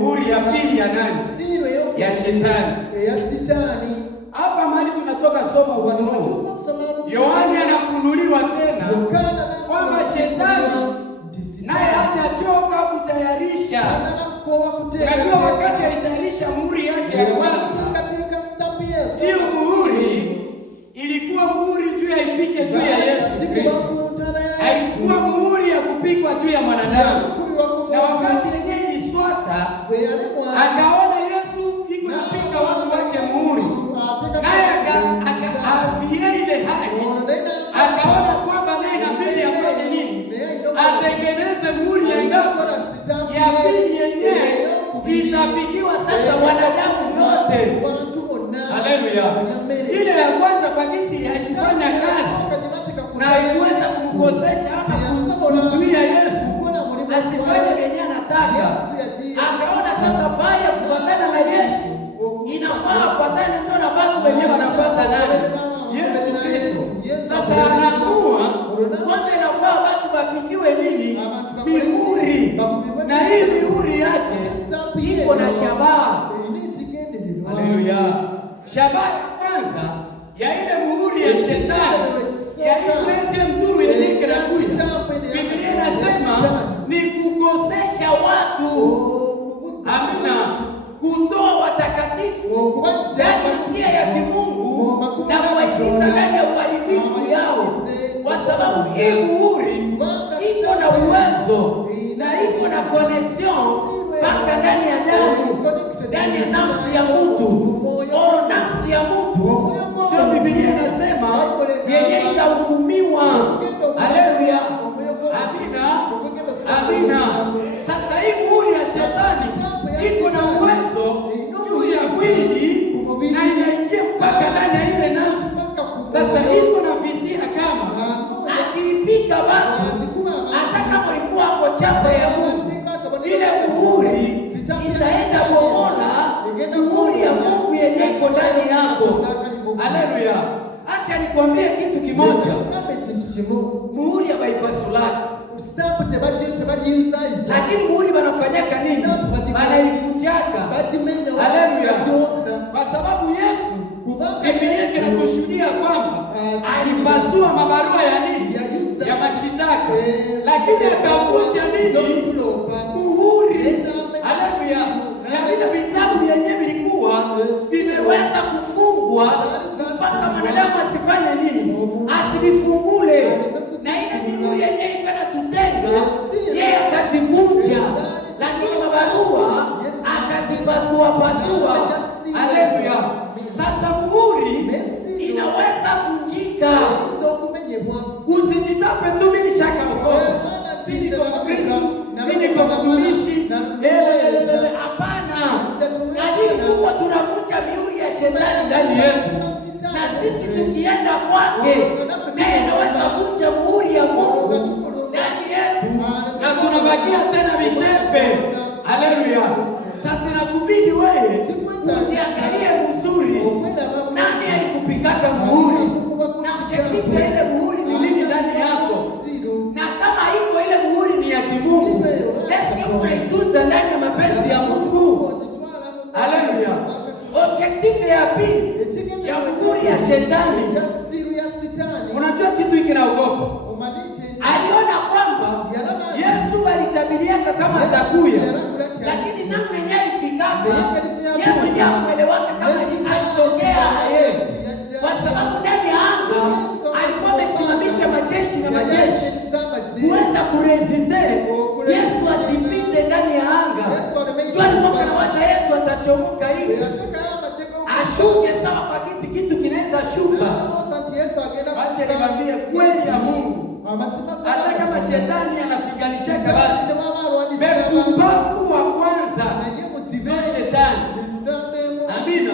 Muhuri ya pili ya nani? Ya shetani. Hapa mahali tunatoka soma Ufunuo. Yohana anafunuliwa tena kwamba shetani naye hajachoka kutayarisha. Unajua wakati alitayarisha muhuri yake ya kwanza, hiyo muhuri ilikuwa muhuri juu ya ipike juu ya Yesu Kristo. Haikuwa muhuri ya kupikwa juu ya mwanadamu. Na wakati yenyewe Iswata akaona Yesu iko napika watu wake muhuri, naye akaavia ile hali, akaona kwamba naye inabidi afanye nini? Atengeneze muhuri ya pili yenyewe itapikiwa sasa wanadamu wote. Haleluya! Ile ya kwanza kwa jinsi haifanya kazi na haiweza kumkosesha ama kuzuia Yesu asifanye venye anataka. Akaona sasa baada ya kufuatana na Yesu inafaa kufuatana tu na watu wenyewe wanafuata nani? Yesu Kristo. Sasa anaamua kwanza inafaa watu wapikiwe nini? Mihuri. Na hii mihuri yake iko na shabaha. Haleluya! Shabaha ya kwanza ya ile muhuri ya shetani ya ile mturu yenye kinakuja, Biblia inasema ni kukosesha watu, amina, kutoa watakatifu ndani ya njia ya kimungu na kuwaingiza ndani ya uharibifu yao, kwa sababu hii muhuri iko na uwezo na iko na connection mpaka ndani ya damu, ndani ya nafsi ya mtu. Nafsi ya mtu ndio Biblia inasema yeye itahukumiwa. Haleluya, amina, amina. Sasa hii muhuri ya shetani iko na uwezo juu ya mwili na inaingia mpaka ndani ya ile nafsi. Sasa iko na vizia kama akiipika watu, hata kama walikuwa hapo chapa ya Mungu, ile muhuri itaenda kuona muhuri ya Mungu yenye iko ndani yako. Haleluya! Acha nikwambie kitu kimoja. Muhuri ya bypassulaki. Lakini muhuri wanafanyaka nini? Wanaivunjaka. Haleluya! Kwa sababu Yesu Biblia inatushuhudia kwamba alipasua mabarua ya nini? Ya mashitaka. Lakini akavunja nini? Muhuri. Haleluya! Na vile vitabu vyenyewe vilikuwa vimeweza kufungwa mpaka mwanadamu asifanye nini? Asivifungule. Na ile mihuri yenyewe ikana tutenga, yeye akazivunja, lakini mabarua akazipasua. Haleluya! Sasa muhuri inaweza vunjika. Usijitape tu mimi shaka mkono, mimi kwa Kristo, mimi kwa mtumishi. Hapana. Kadiri tuko tunavunja mihuri ya shetani ndani yetu, na sisi tukienda kwake naye anaweza vunja muhuri ya Mungu ndani yetu, na tunabakia tena vitepe. Haleluya! Sasa nakubidi wewe ujiangalie mzuri, nani alikupigaka muhuri na mshekifia ile muhuri ni nini ndani yako, na kama iko ile muhuri ni ya kimungu, lesi unaitunza ndani ya mapenzi ya Mungu. Haleluya! Objektifu ya pili ya muhuri ya shetani, unajua kitu hiki naogopa. Aliona kwamba Yesu alitabiriaka kama atakuya, lakini namna yenyewe alifikaka yeye mwenyewe hakuelewaka kama alitokea yeye, kwa sababu ndani ya anga alikuwa amesimamisha majeshi na majeshi kuweza kuresiste Yesu asipite ndani ya anga. Ndio alikuwa anawaza Yesu atachomoka hivi ashuke sawa kwa kitu kinaweza shuka. Acha niwaambie kweli ya Mungu, hata kama shetani anapiganishaka watu, mpumbavu wa kwanza ndio shetani. Amina.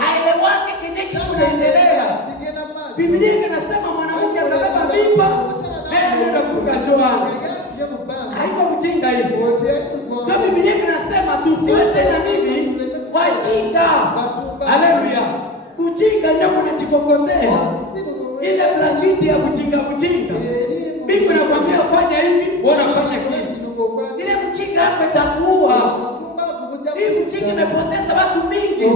Haelewaki kenye kinaendelea. Biblia inasema mwanamke atabeba mimba naye anafunga ndoa. Haiko mjinga hivyo. Kwa Biblia inasema tusiwe tena nini? Wajinga. Haleluya! Ujinga ndio unajikokondea. Ile blanketi ya ujinga. Biblia inakwambia fanya hivi, wewe unafanya kitu. Ile mjinga hapo itakuwa. Hii mjinga imepoteza watu mingi.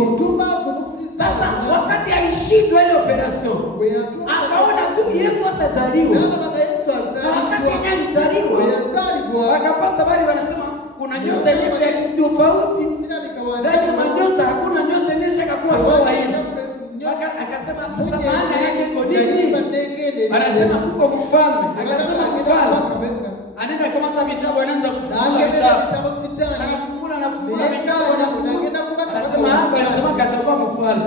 Sasa wakati alishindwa ile operation, akaona tu Yesu asazaliwa. Na wakati yeye alizaliwa, wakapata bali wanasema kuna nyota nyeupe ya tofauti. Ndani ya manyota hakuna nyota yenye kuwa sawa hivi. Akasema sasa maana yake iko nini? Anasema kuko mfalme. Akasema mfalme anaenda kama hata vitabu anaanza kufungua vitabu. Anafungua vitabu. Anasema hapa anasema katakuwa mfalme.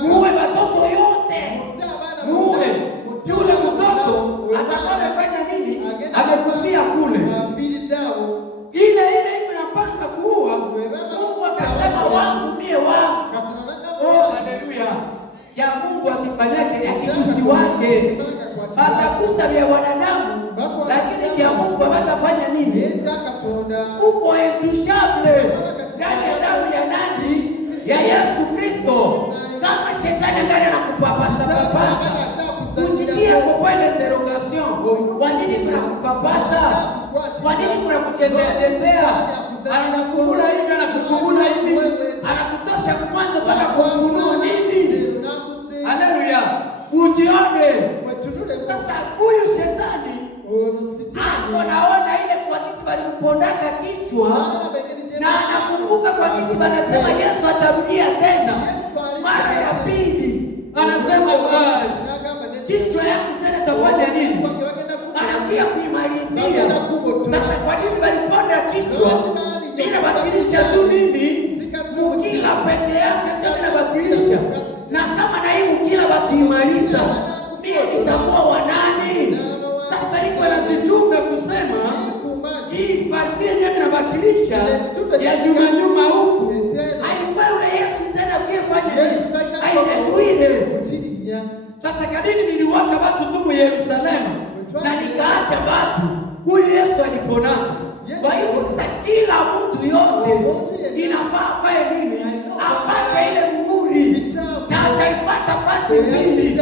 Muwe watoto yote. Muwe. Yule mtoto atakuwa amefanya nini? Amekufia kule. Ile iko napanga kuua. Mungu akasema wangu mie wangu. Oh, haleluya. Ya Mungu akifanyake akikusi wake. Atakusa vya wanadamu, lakini ya Mungu watafanya nini? Uko intouchable ndani ya damu ya nani? Ya Yesu Kristo. Kama shetani ndani anakupapasa, ujitie kwa ile interrogation. Kwa nini kuna kupapasa? Kwa nini kuna kuchezea? Anakufungula hivi, anakufungula hivi. Anakutosha mwanzo mpaka kufunua nini? Haleluya. Ujione. Sasa huyu shetani hapo naona ile kwa kisi walimpondaka kichwa na anakumbuka kwa kisi wanasema Yesu atarudia tena mara ya pili. Anasema basi kichwa yangu tena tafanya nini? Anakia kuimalizia. Sasa kwa nini waliponda kichwa? Bila bakilisha tu nini? Mukila peke yake tena bakilisha. Na kama na hii mukila bakiimaliza ndio nitakuwa wanani? Sasa iko na jitunga kusema hii partia yenyewe inabakilisha ya nyuma huku. Haifaule Yesu tena kufanya nini? Haidekuide. Sasa kadiri niliwaka watu tu Yerusalemu na nikaacha watu, huyu Yesu aliponaka. Kwa hiyo sasa kila mtu yote inafaa afaye nini? Apate ile muhuri na ataipata fasi mbili.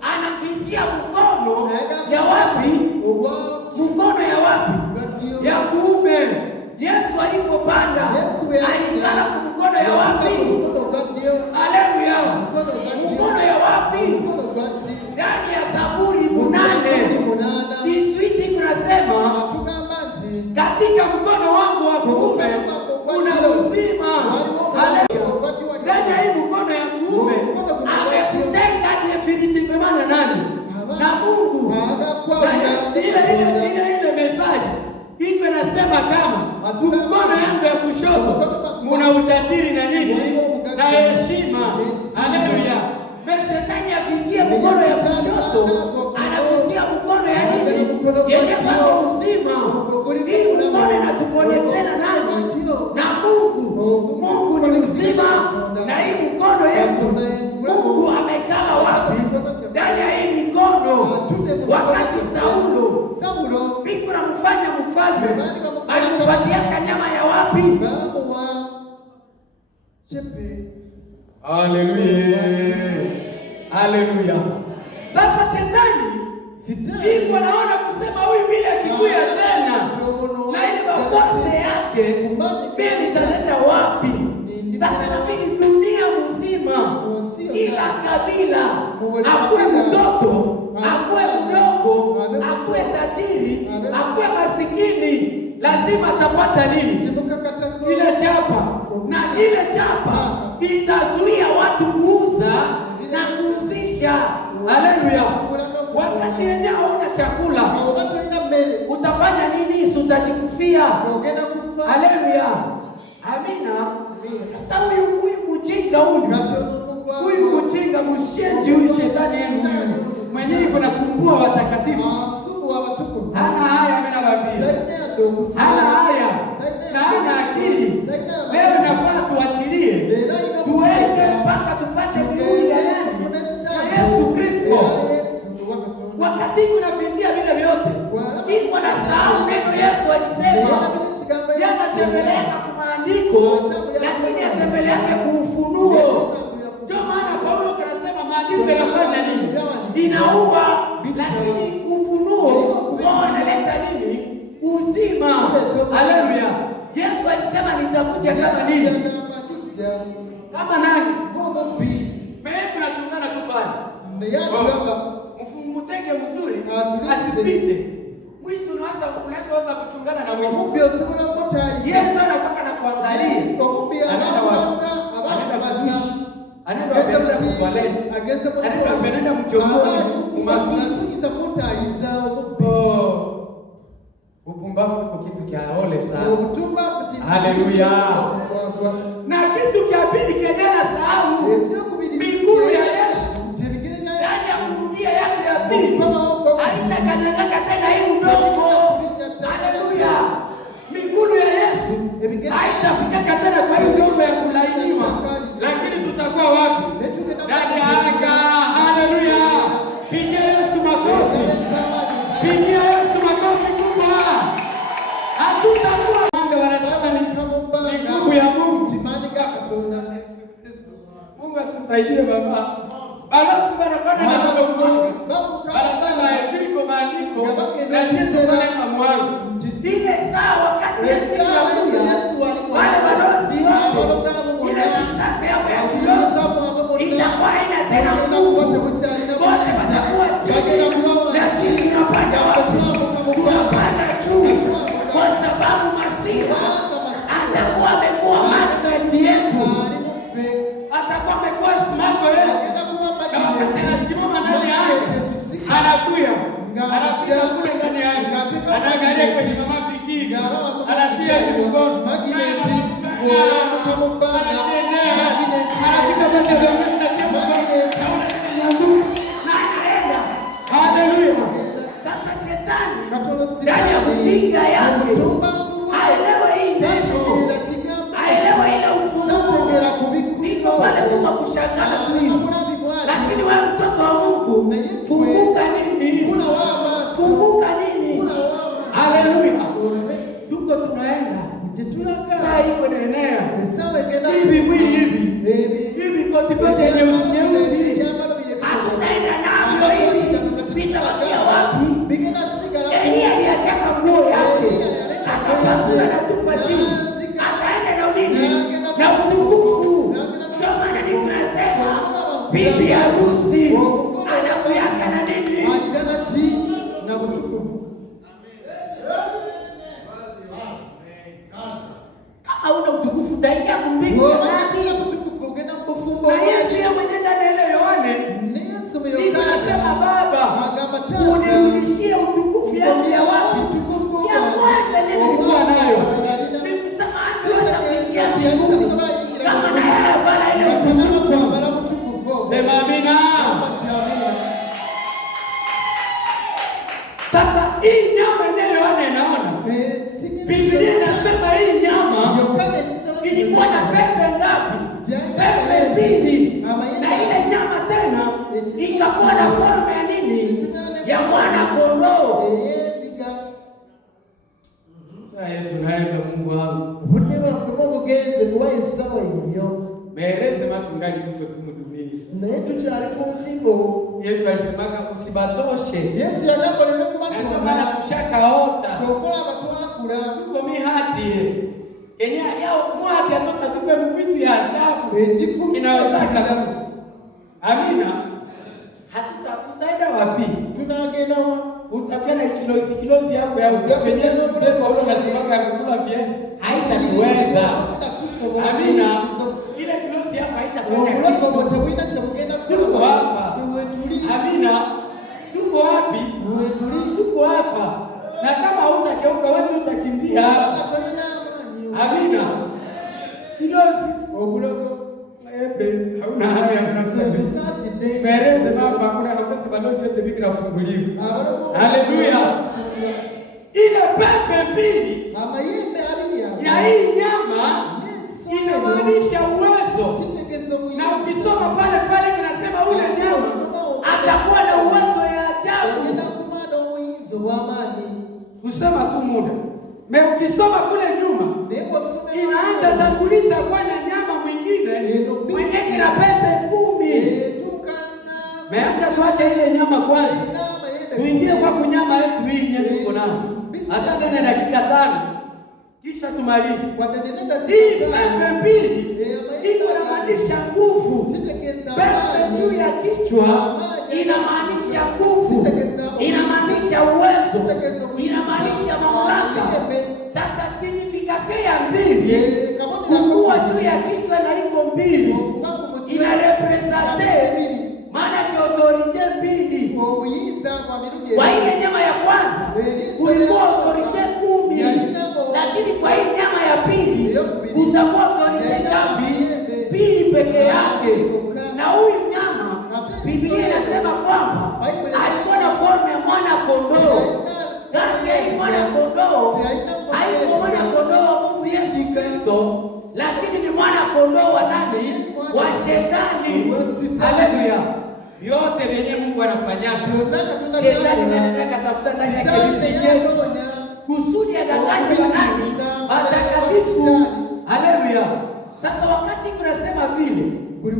Anafisia mkono ya wapi? Mkono ya wapi? Ya kuume. Yesu alipopanda alikala mkono ya wapi? Haleluya. Mkono ya wapi? Ndani ya Zaburi 8 Iswiti kunasema katika mkono wangu wa kuume una uzima. Haleluya. Ndani ya hii mkono ya kuume amekutenga definitivement na nani? Na Mungu. Ile mesaji iko nasema kama mkono yangu ya kushoto muna utajiri na nini? Na heshima. Haleluya. Shetani avizie mkono ya kushoto, anavizia mkono ya nini? Yenye kwa uzima. Hii mkono inatukonekana nani? Na Mungu. Mungu ni uzima na hii mkono yetu. Mungu amekala wapi? Ndani ya hii mikono. Wakati Saulo biko na mfanya mfalme alimpatia kanyama ya wapi? Haleluya. Haleluya. Sasa shetani iko naona kusema huyu bila kikuya tena na ile maforce yake bila italeta wapi? Sasa inabidi dunia mzima kila kabila akuwe mtoto, akuwe mdogo, akuwe tajiri, akuwe masikini, lazima atapata nini? Ile chapa. Na ile chapa itazuia watu kuuza na kuuzisha. Haleluya. Wakati yenyewe hauna chakula utafanya nini? Utajikufia. Haleluya. Amina. Sasa huyu mjinga huyu mjinga mshenzi huyu shetani yenu mwenyewe iko nasumbua watakatifu. Hana haya amenababia. Hana haya. Na hana akili. Leo nafaa tuachilie. Tuende mpaka tupate mihuri ya nani? Ya Yesu Kristo. Wakati kuna vizia vile vyote. Iko na sahau neno Yesu alisema. Yanatembeleka kwa maandiko, lakini atembeleke kuufunuo. Ndio maana Paulo anasema maandiko yanafanya nini? Inaua, lakini ufunuo unaleta nini? Uzima. Haleluya. Yesu alisema nitakuja kama nini? Kama nani? Mimi tunatungana tu pale. Mfumuteke mzuri asipite. Mwisho unaweza kuchunga kufungana na mwizi. Yeye ndo anakuwa na kuangalia. Anaenda wapi? Anaenda kuzishi. Anaenda kubaleni. Anaenda mchongoni, umafi. Upumbavu kwa kitu kia ole sana. Haleluya. Na kitu kia pili kijana sahau. Miguu ya Yesu. Ndani ya kurudia yake ya pili. Haitakanyanga tena hii udongo. Haleluya. Miguu ya Yesu haitafika tena kwa hii udongo ya kulainiwa. Lakini tutakuwa wapi? Ndani ya anga. Haleluya. Pigia Yesu makofi. Pigia Yesu makofi kubwa. Hatutakuwa anga, wanasema ni nguvu ya Mungu. Mungu atusaidie baba. Balozi wanapata na Mungu. Wanasema tuliko maandiko na Yesu kwa mwanzo. Ile saa wakati Yesu alikuja, wale balozi wao ile kisasi yao ya kilozo itakuwa ina tena nguvu. Wote watakuwa chini. Na sisi tunapanda wapi? Tunapanda juu. Kwa sababu Masiha atakuwa amekuwa maji yetu. Atakuwa amekuwa simamo yetu. Na wakati anasimama ndani yake, anakuya kule ndani yake. Anaangalia kwenye mama fikiri. Anatia mgongo. Anafika basi anatia mgongo. Na anaenda. Haleluya. Sasa shetani ndani ya mjinga yake aelewe hii neno, aelewe ile ufunuo. Niko pale kwa kushangana tu hivi. Lakini wewe mtoto wa Mungu, funguka nini? Funguka nini? Haleluya. Tuko tunaenda. Saa iko naenea. Hivi mwili hivi. Hivi koti yenye usinyeusi. Hatutaenda navyo hivi. Vitabakia wapi? Elia aliachaka nguo yake. Akapasua na tupa chini. Akaenda na nini? Na utukufu. Ndio maana ninasema bibi harusi anakuyaka na nini? Na utukufu. Kama una utukufu utaingia kumbingu ya nani? Na Yesu yeye mwenyewe ndani ya ile Yohane anasema Baba, unirudishie utukufu yangu ya wapi? Ya kwanza nilikuwa nayo. Nikusema hata kuingia mbinguni kama na yeye bala ile utukufu. Sema amina. Sasa hii nyama yenyewe Yohane anaona. Biblia inasema hii nyama ilikuwa na pembe ngapi? Pembe mbili. Na ile nyama tena ikakuwa na forma ya nini? Ya mwana kondoo. Sasa tunaenda Mungu wangu. Meeleze matungali tuko tumudumini. Na yetu chali kusibo. Yesu alisemaka usibatoshe. Yesu yanakolemeka na ndio maana kushakaota. Kokola watu wakula. Tuko mihati. Yenye yao mwati atoka tupe vitu ya ajabu. Inayotika. Amina. Hatutaenda wapi? Tunaagenda wapi? Utakena kilozi yako ya upenye sema ule lazima ya kula viazi haitakuweza. Amina. Ile kilozi yako haitafanya kitu. Tuko hapa. Amina. Tuko wapi? Tuko hapa. Na kama hutakeuka wewe utakimbia. Amina. Kilozi obulogo ebe hauna haya unasema sasa pereze mama kuna hakosi balozi yote bikira funguliwa. Haleluya. Ile pepe mbili ama yeme aliya ya hii nyama inamaanisha uwezo. Na ukisoma pale kinasema ule nyama atakuwa na uwezo ya ajabu. Inakumada uwezo wa maji. Kusema tu muda. Ukisoma kule nyuma inaanza tanguliza kwenye nyama mwingine mwenye kila pepe 10. Meacha tuache ile nyama kwanza. Tuingie kwa kunyama yetu hii yenyewe tuko nayo. Hata tena dakika 5. Kisha tumalize. Hii pepe mbili inamaanisha nguvu. Pepe juu ya kichwa inamaanisha nguvu. Inamaanisha uwezo. Inamaanisha mamlaka. signification ya mbili kuwa juu ya kichwa na iko mbili ina represente maana ki autorite mbili. Kwa ile nyama ya kwanza kulikuwa autorite 10, lakini kwa hii nyama ya pili kutakuwa autorite ngapi? 2 peke yake. Na huyu nyama Biblia inasema kwamba alikuwa na form ya mwana kondoo. Kazi ya mwana kondoo haiko mwana kondoo wa Mungu Yesu Kristo, lakini ni mwana kondoo wa nani? Wa Shetani. Haleluya! Yote yenye Mungu anafanya, Shetani anataka tafuta ndani yake kusudi adanganye wanani? Watakatifu. Haleluya! Sasa wakati tunasema vile,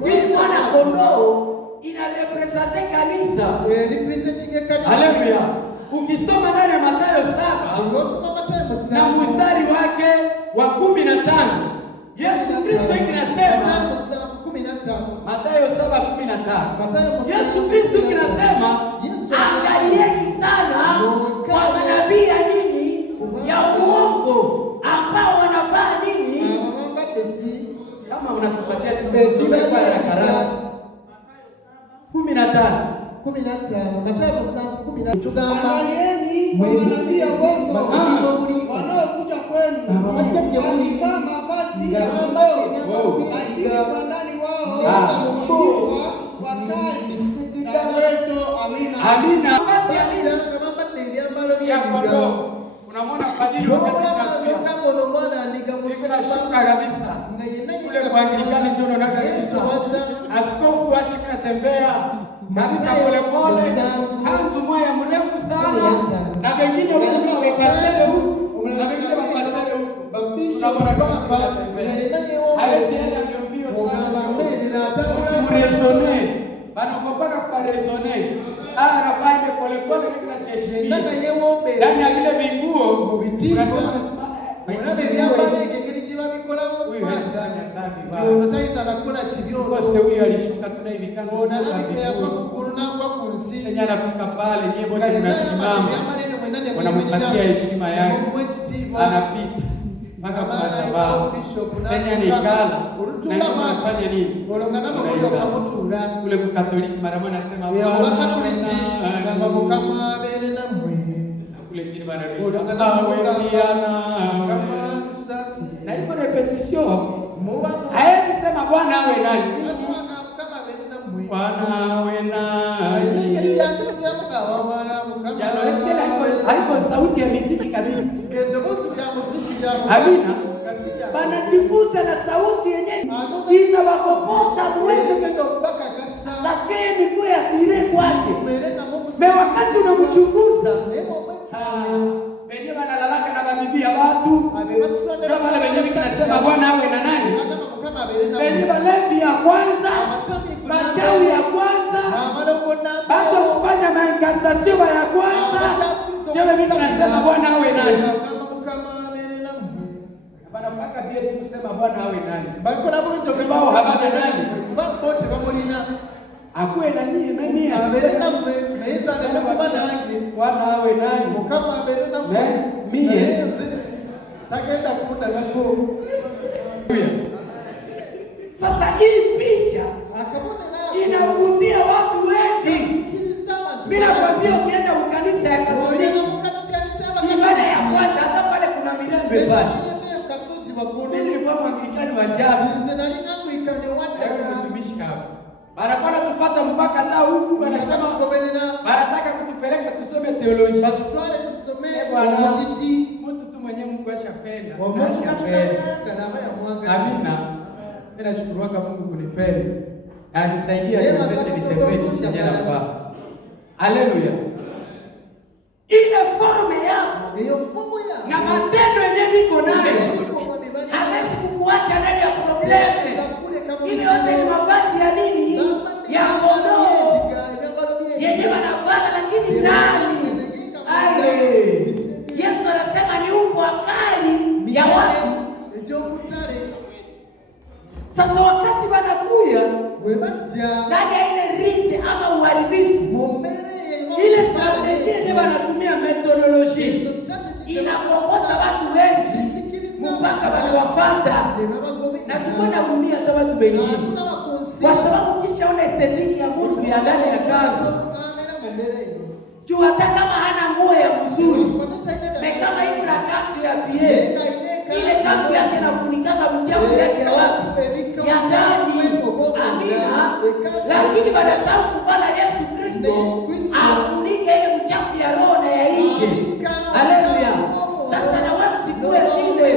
hii mwana kondoo ina represente kanisa. Haleluya! Ukisoma ndani ya Mathayo 7 na mstari wake wa 15, Yesu Kristo inasema Mathayo 7:15. Yesu Kristo kinasema angalieni sana kwa manabii ya nini? Ya uongo ambao wanafanya nini? Kama unatupatia simu kwa karaka 15 Mathayo 7:15 tugamba manabii ya uongo wanaokuja kwenu wamevaa mavazi ambayo kwa ndani wao amina. Unamwona padri shuka kabisa kule kwa Anglikani jono na kabisa, askofu ashika natembea kabisa pole pole, kanzu moja mrefu sana na wengine huko wapastele huko na wengine wapastele huko tunabona kabisa hayezienda mbio sana usimuresone bana kupaka kwa resone anafanya pole pole kila cheshini ndani ya vile vinguo mubitiza unataiza nakula chibio kose huyo alishuka tuna hivi kanzu Kenya anafika pale nyie wote mnasimama wanampatia heshima yake anapita mpaka kwa sababu Kenya ni kala na hiyo anafanya nini kule kwa Katoliki mara moja anasema kule chini bana na hiyo repetition haezi sema Bwana awe nani? Bwana awe nani? Haiko sauti ya muziki kabisa. Amina. Banajivuta na sauti yenyewe inawakofota muweze nasikia ni kwa atire kwake. Me wakati unamchunguza wenyewe wanalalaka na mabibi ya watu kama wale wenyewe wanasema Bwana awe na nani? Wenyewe walevi ya kwanza, machawi ya kwanza, bado kufanya maincantation ya kwanza. Jewe mimi nasema Bwana awe nani? Banapaka bia kusema Bwana awe nani? Bako na mtu kibao habana nani? Bako bamulina akuwe na nyinyi nani aberena meza na kubana yake Bwana awe nani? Kama aberena mie takenda kunda nako. Sasa hii picha inavutia watu wengi. Bila kwambia ukienda ukanisa ya Katoliki ibada ya kwanza hata pale kuna mirembe pale. Mimi nilikuwa Mwanglikani wa ajabu. Mtumishi hapo. Barabara tufuata mpaka na huku wanasema wanataka kutupeleka tusome teolojia. Batutwale tusomee Bwana titi. Mtu tu mwenyewe Mungu ashapenda. Amina. Mimi nashukuru kwa Mungu kunipenda. Anisaidia niweze nitembee jinsi ninafaa. Haleluya. Ile forme yako hiyo fungu ya na matendo yenyewe niko nayo hawezi kukuacha ndani ya probleme. Ile yote ni mavazi ya nini? Ya kondoo yenyewe wanavaa, lakini nani? Yesu anasema ni umbo kali ya watu. Sasa wakati wanakuja ndani ya ile rizi ama uharibifu, ile strategia yenyewe wanatumia methodology inapokota watu wengi mpaka wanawafuata na tunaona kuumia hata watu wengine, kwa sababu kisha ona estetiki ya mtu ya ndani ya kanzu juu, hata kama hana nguo ya mzuri na kama iko na kanzu ya bie, ile kanzu yake inafunikana uchafu yake ya watu ya ndani. Amina. Lakini badasau kuvala Yesu Kristo afunike ile uchafu ya roho na ya nje. Haleluya. Sasa na wewe usikue vile.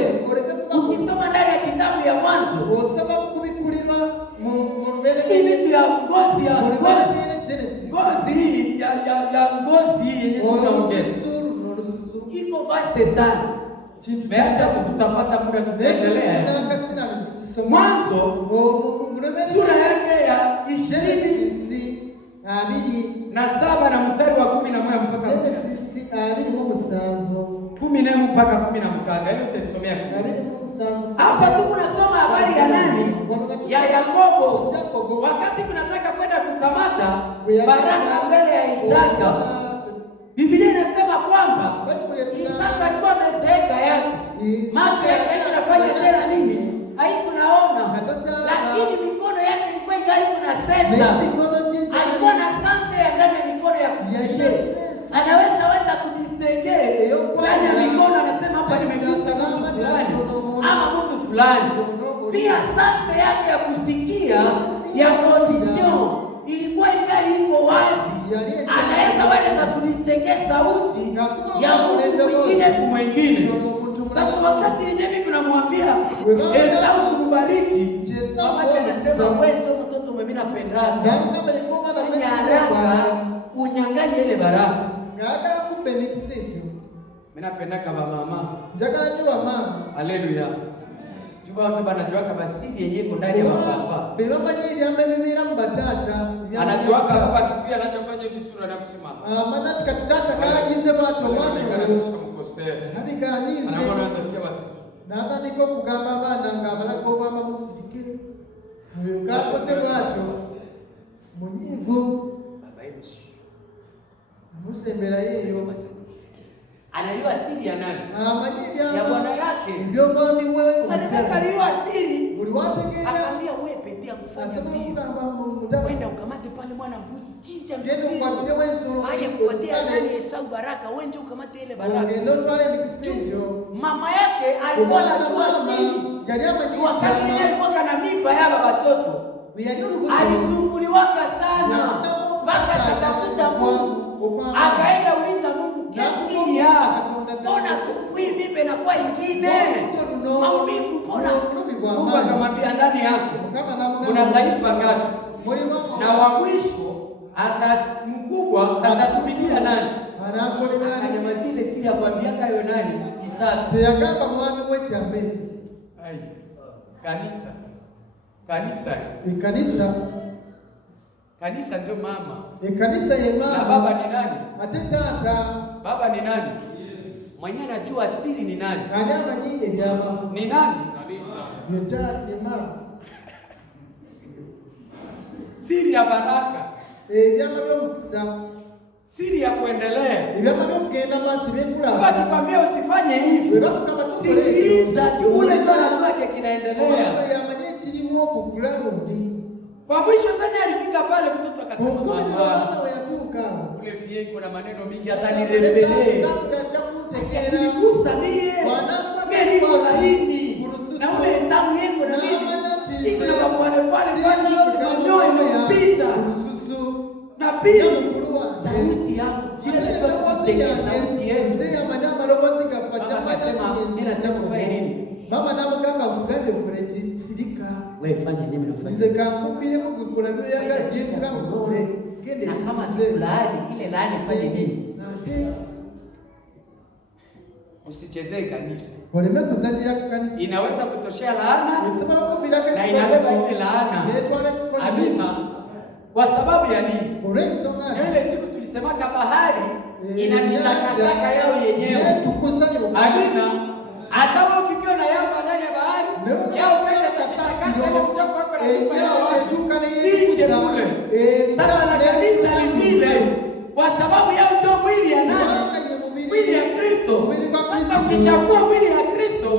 Ukisoma ndani ya kitabu ya Mwanzo, hii vitu ya ngozi ya ngozi yenye tunaongea iko vaste sana. Meacha tutapata muda tutaendelea. Mwanzo sura yake ya 27 na mstari wa 11 mpaka 14 mpaka 15. Ile utasomea hapa tu. Tunasoma habari ya nani? Ya Yakobo, wakati tunataka kwenda kukamata baraka mbele ya Isaka. Biblia inasema kwamba Isaka alikuwa amezeeka yake, macho yake yanafanya tena nini? Haikunaona, lakini mikono yake ilikuwa ingali kuna sesa. Alikuwa na sanse ya ndani ya mikono ya kujeshe, anaweza kudistingue ndani ya mikono. Anasema hapa nimegusa mtu fulani ama mtu fulani. Pia sanse yake ya kusikia ya condition ilikuwa ingali iko wazi, anaweza wenda kudistingue sauti ya mtu mwingine kumwingine. Sasa wakati yenyewe kunamwambia Esau kumbariki, mama anasema wewe ndio mtoto mimi napendana, fanya haraka unyang'anye ile baraka. Mimi napendaka ba mama. Njagala nyo ba mama. Haleluya. Juba watu banajuaka basiri yenyewe iko ndani ya baba. Beba majiri ambe bibira mbatata. Anajuaka baba kipia anachofanya visura na kusema. Maana tikatata kaagize watu wako. Habiganize. Anaona atasikia watu. Na hata niko kugamba bana ngabala ko baba musikire. Huyo kapo se watu. Munyivu baba yetu. Musembera yeye anajua siri ya nani? Ya bwana yake. Ndio ngami wewe. Sasa kaliwa siri. Uliwategea. Akamwambia wewe petea kufanya hivi. Kwenda ukamate pale mwana mbuzi, chinja mbuzi. Ndio ukwatile wewe suru. Haya kupatia nani Esau baraka, wewe ndio ukamate ile baraka. Ndio pale mkisio. Mama yake alikuwa anajua siri. Wakati yeye alikuwa na mimba ya baba watoto. Alisumbuliwaka sana. Mpaka akatafuta Mungu. Akaenda uliza Mungu kiasi ya mbona tukui mimbe na kwa ingine maumivu mbona. Mungu akamwambia ndani yako kuna taifa ngapi, na wa mwisho mkubwa atatumikia nani? Akanyamazile siri ya kuambia kayo nani? Isaka. Teyagamba mwami mweti ameni. Kanisa ndio mama. Kanisa ye mama. Na baba ni nani? Ateta. Baba ni nani? Yes. Mwenye anajua siri ni nani? Anyama nyingi ni mama. Ni nani? Kanisa. Yeta ni mama. Siri ya baraka. Nyama byo mkisa. Siri ya kuendelea. Nyama byo mgenda basi bikula. Baba tukwambia usifanye hivi. Sikiliza tu ule jana wake kinaendelea. Ya mwenye kilimo kuground. Kwa mwisho sasa alifika pale mtoto akasema mama ule vie iko na maneno mingi hata nirebelee. Niligusa mie. Mimi niko na hili. Na ule Esau yeko na mimi. Niko na pale pale basi nyoyo inapita. Na pia sauti yangu ile ndio kusikia sauti yenu. Sasa madama robozi kafanya akasema ninasema fanya nini? Mama na mganga kugande kuleti silika. Wewe fanya nini unafanya? Zeka kumbile kukula byo yanga jitu kama kule. Kende na kama sikulaani ile laani fanye nini? Usichezee kanisa. Waleme kuzajira kanisa. Inaweza kutoshea laana. Na inabeba ile laana. Amina. Kwa sababu ya nini? Ile siku tulisemaka bahari inajitakasaka yao yenyewe. Amina. Hata wewe ukikiwa na yamba ndani ya bahari, yao kwenda kutakasa ile mchafu wako na nyumba yao nje kule. Sasa na kanisa ni vile kwa sababu ya uto mwili ya nani? Mwili ya Kristo. Sasa ukichafua mwili ya Kristo,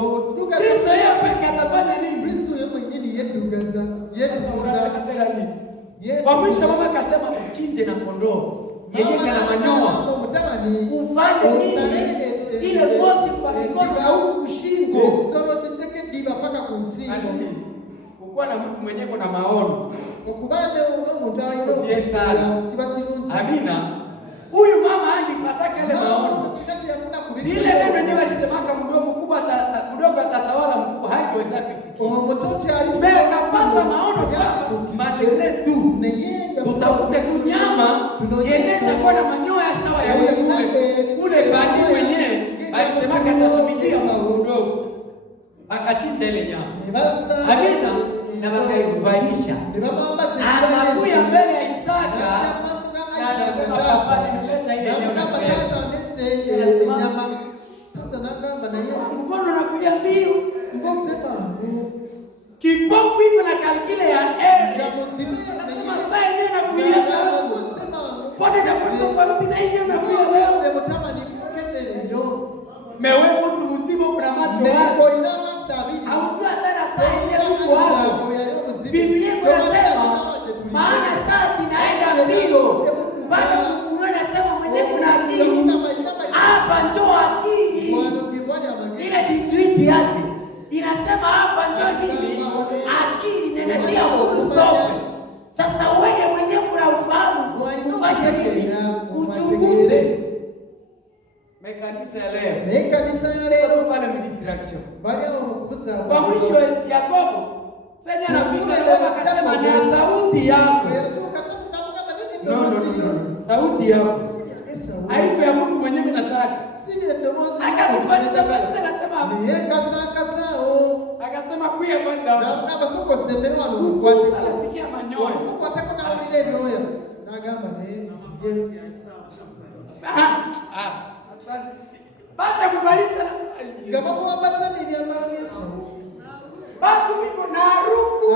Kristo Kwa mwisho mama akasema uchinje na kondoo yenye kana manyoa, ufanye nini ile ngozi kwa mikono na huku kushingo. Kukuwa na mtu mwenye kuna maono ndiye sana. Amina. Huyu mama angepata ile maono zile neno wenyewe walisemaka mdogo mkubwa mdogo atatawala mkubwa, haiweza kufikia. Mmekapata maono kama madele tu tutafute tu nyama yenye itakuwa na manyoya sawa ya ule badi mwenyewe alisemaka atatumikia mdogo, akachinja ile nyama. Amina. Na wakaivalisha anakuya mbele ya Isaka na anasema papa, nimeleta ile nyama. Mbona nakuja mbio? Kipofu iko na kalkile ya ere. Nasema saa yenyewe nakuja. Mbona japo tofauti na yenyewe nakuja wewe? Mewe mtu mzima kuna macho yako. Haujua tena saa yenyewe uko hapo. Biblia inasema maana saa zinaenda mbio. Bado Mungu anasema mwenye kuna akili. Hapa njoo akili. Ile diswiti yake inasema hapa njoo nini? Akili inatia full stop. Sasa wewe mwenyewe kuna ufahamu ufanye nini? Uchunguze. Mekanisa ya leo pale ni distraction. Kwa mwisho Yakobo sasa anafika akasema na sauti yako. No. Sauti yako. Aibu ya mtu mwenyewe nataka. Akatupata kabisa anasema akasema kuya kwanza. Na basoko semero alo kwa sikia manyoya. Kwa tako na vile vyoya. Na gamba ne asante. Basi kubalisa kama kwa basa ni ya Yesu. Batu wiko na harufu.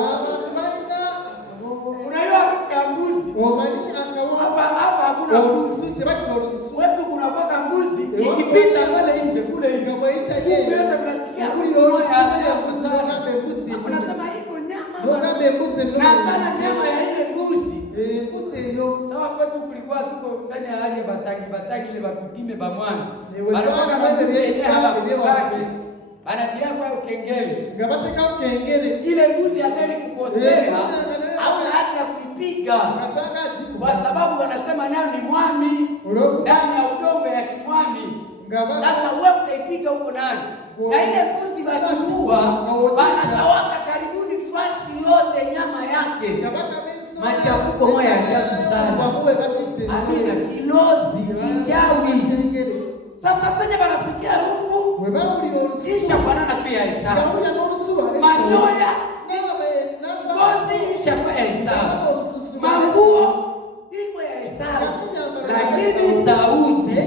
Unaiwa harufu ya mbuzi. Hapa hakuna mbuzi. Wetu kuna kwa mbuzi ikipita pale nje kule ikawaita yeye. Wewe unasikia ya mbuzi. Unasema iko nyama. Na nyama ya ile mbuzi. Mbuzi hiyo. Sawa kwetu kulikuwa tuko ndani ya hali ya bataki ile bakutime ba mwana. Barabara mbuzi ile hapa baki. Anatia kwa ukengele. Ngabateka ukengele. Ile mbuzi hatari kukosea au haki ya kuipiga. Kwa sababu wanasema nayo ni mwami. Ndani ya udongo ya kimwami. Sasa wewe utaipiga huko nani? Na ile mbuzi wakiua wanatawaka karibuni fasi yote nyama yake. Machafuko moja ya ajabu sana. Amina, kilozi, kichawi. Sasa wanasikia harufu kisha fanana pia Esau. Manyoya ngozi isha kwa Esau. Manguo iko ya Esau. Lakini sauti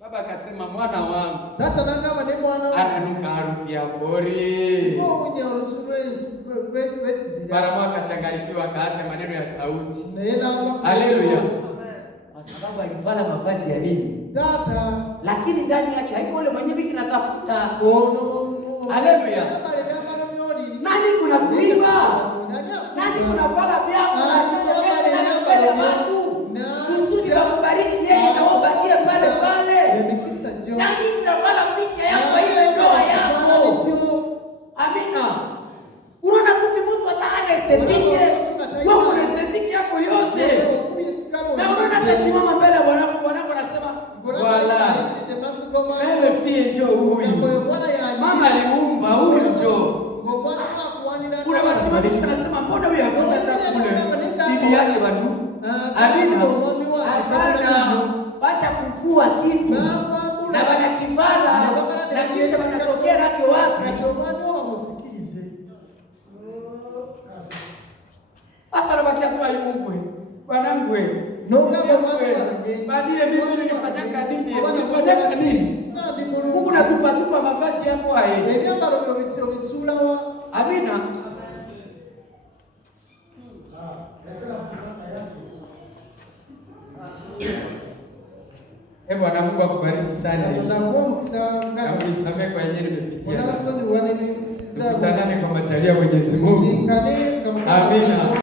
baba akasema mwana wangu ananuka harufu ya pori. Barama akachanganyikiwa akaacha maneno ya sauti. Haleluya. Kwa sababu alivala mavazi ya dini. Lakini ndani yake haiko ile mwenyewe kinatafuta. Haleluya. Nani kuna kuiba? Nani kuna vala vyako na chokesha na mbele wangu? Kusudi la kubariki yeye na wabakie pale pale. Nani kuna vala picha yako ile ndoa yako? Amina. Unaona kupi mtu atahana estetike. Wewe una estetike yako yote. Na unaona sashimama mbele bwanako anasema wala wewe pia njoo huyu. Mama aliumba huyu njoo. Kuna wasimamizi wanasema mbona huyu hakuenda kule bibi yake wadu. Amina. Hapana. Basha kufua kitu. Na wanakivala na kisha wanatokea rake wapi? Sasa nabakia tu Mungu wewe. Bwanangu wewe. Badie vitu nilifanyaka dini. Nilifanyaka nini? Mungu natupa mavazi yako haye. Amina. Bwana Mungu akubariki sana. Na unisamehe kwa yeye nimepitia. Tukutanane kwa majaliwa ya Mwenyezi Mungu. Amina.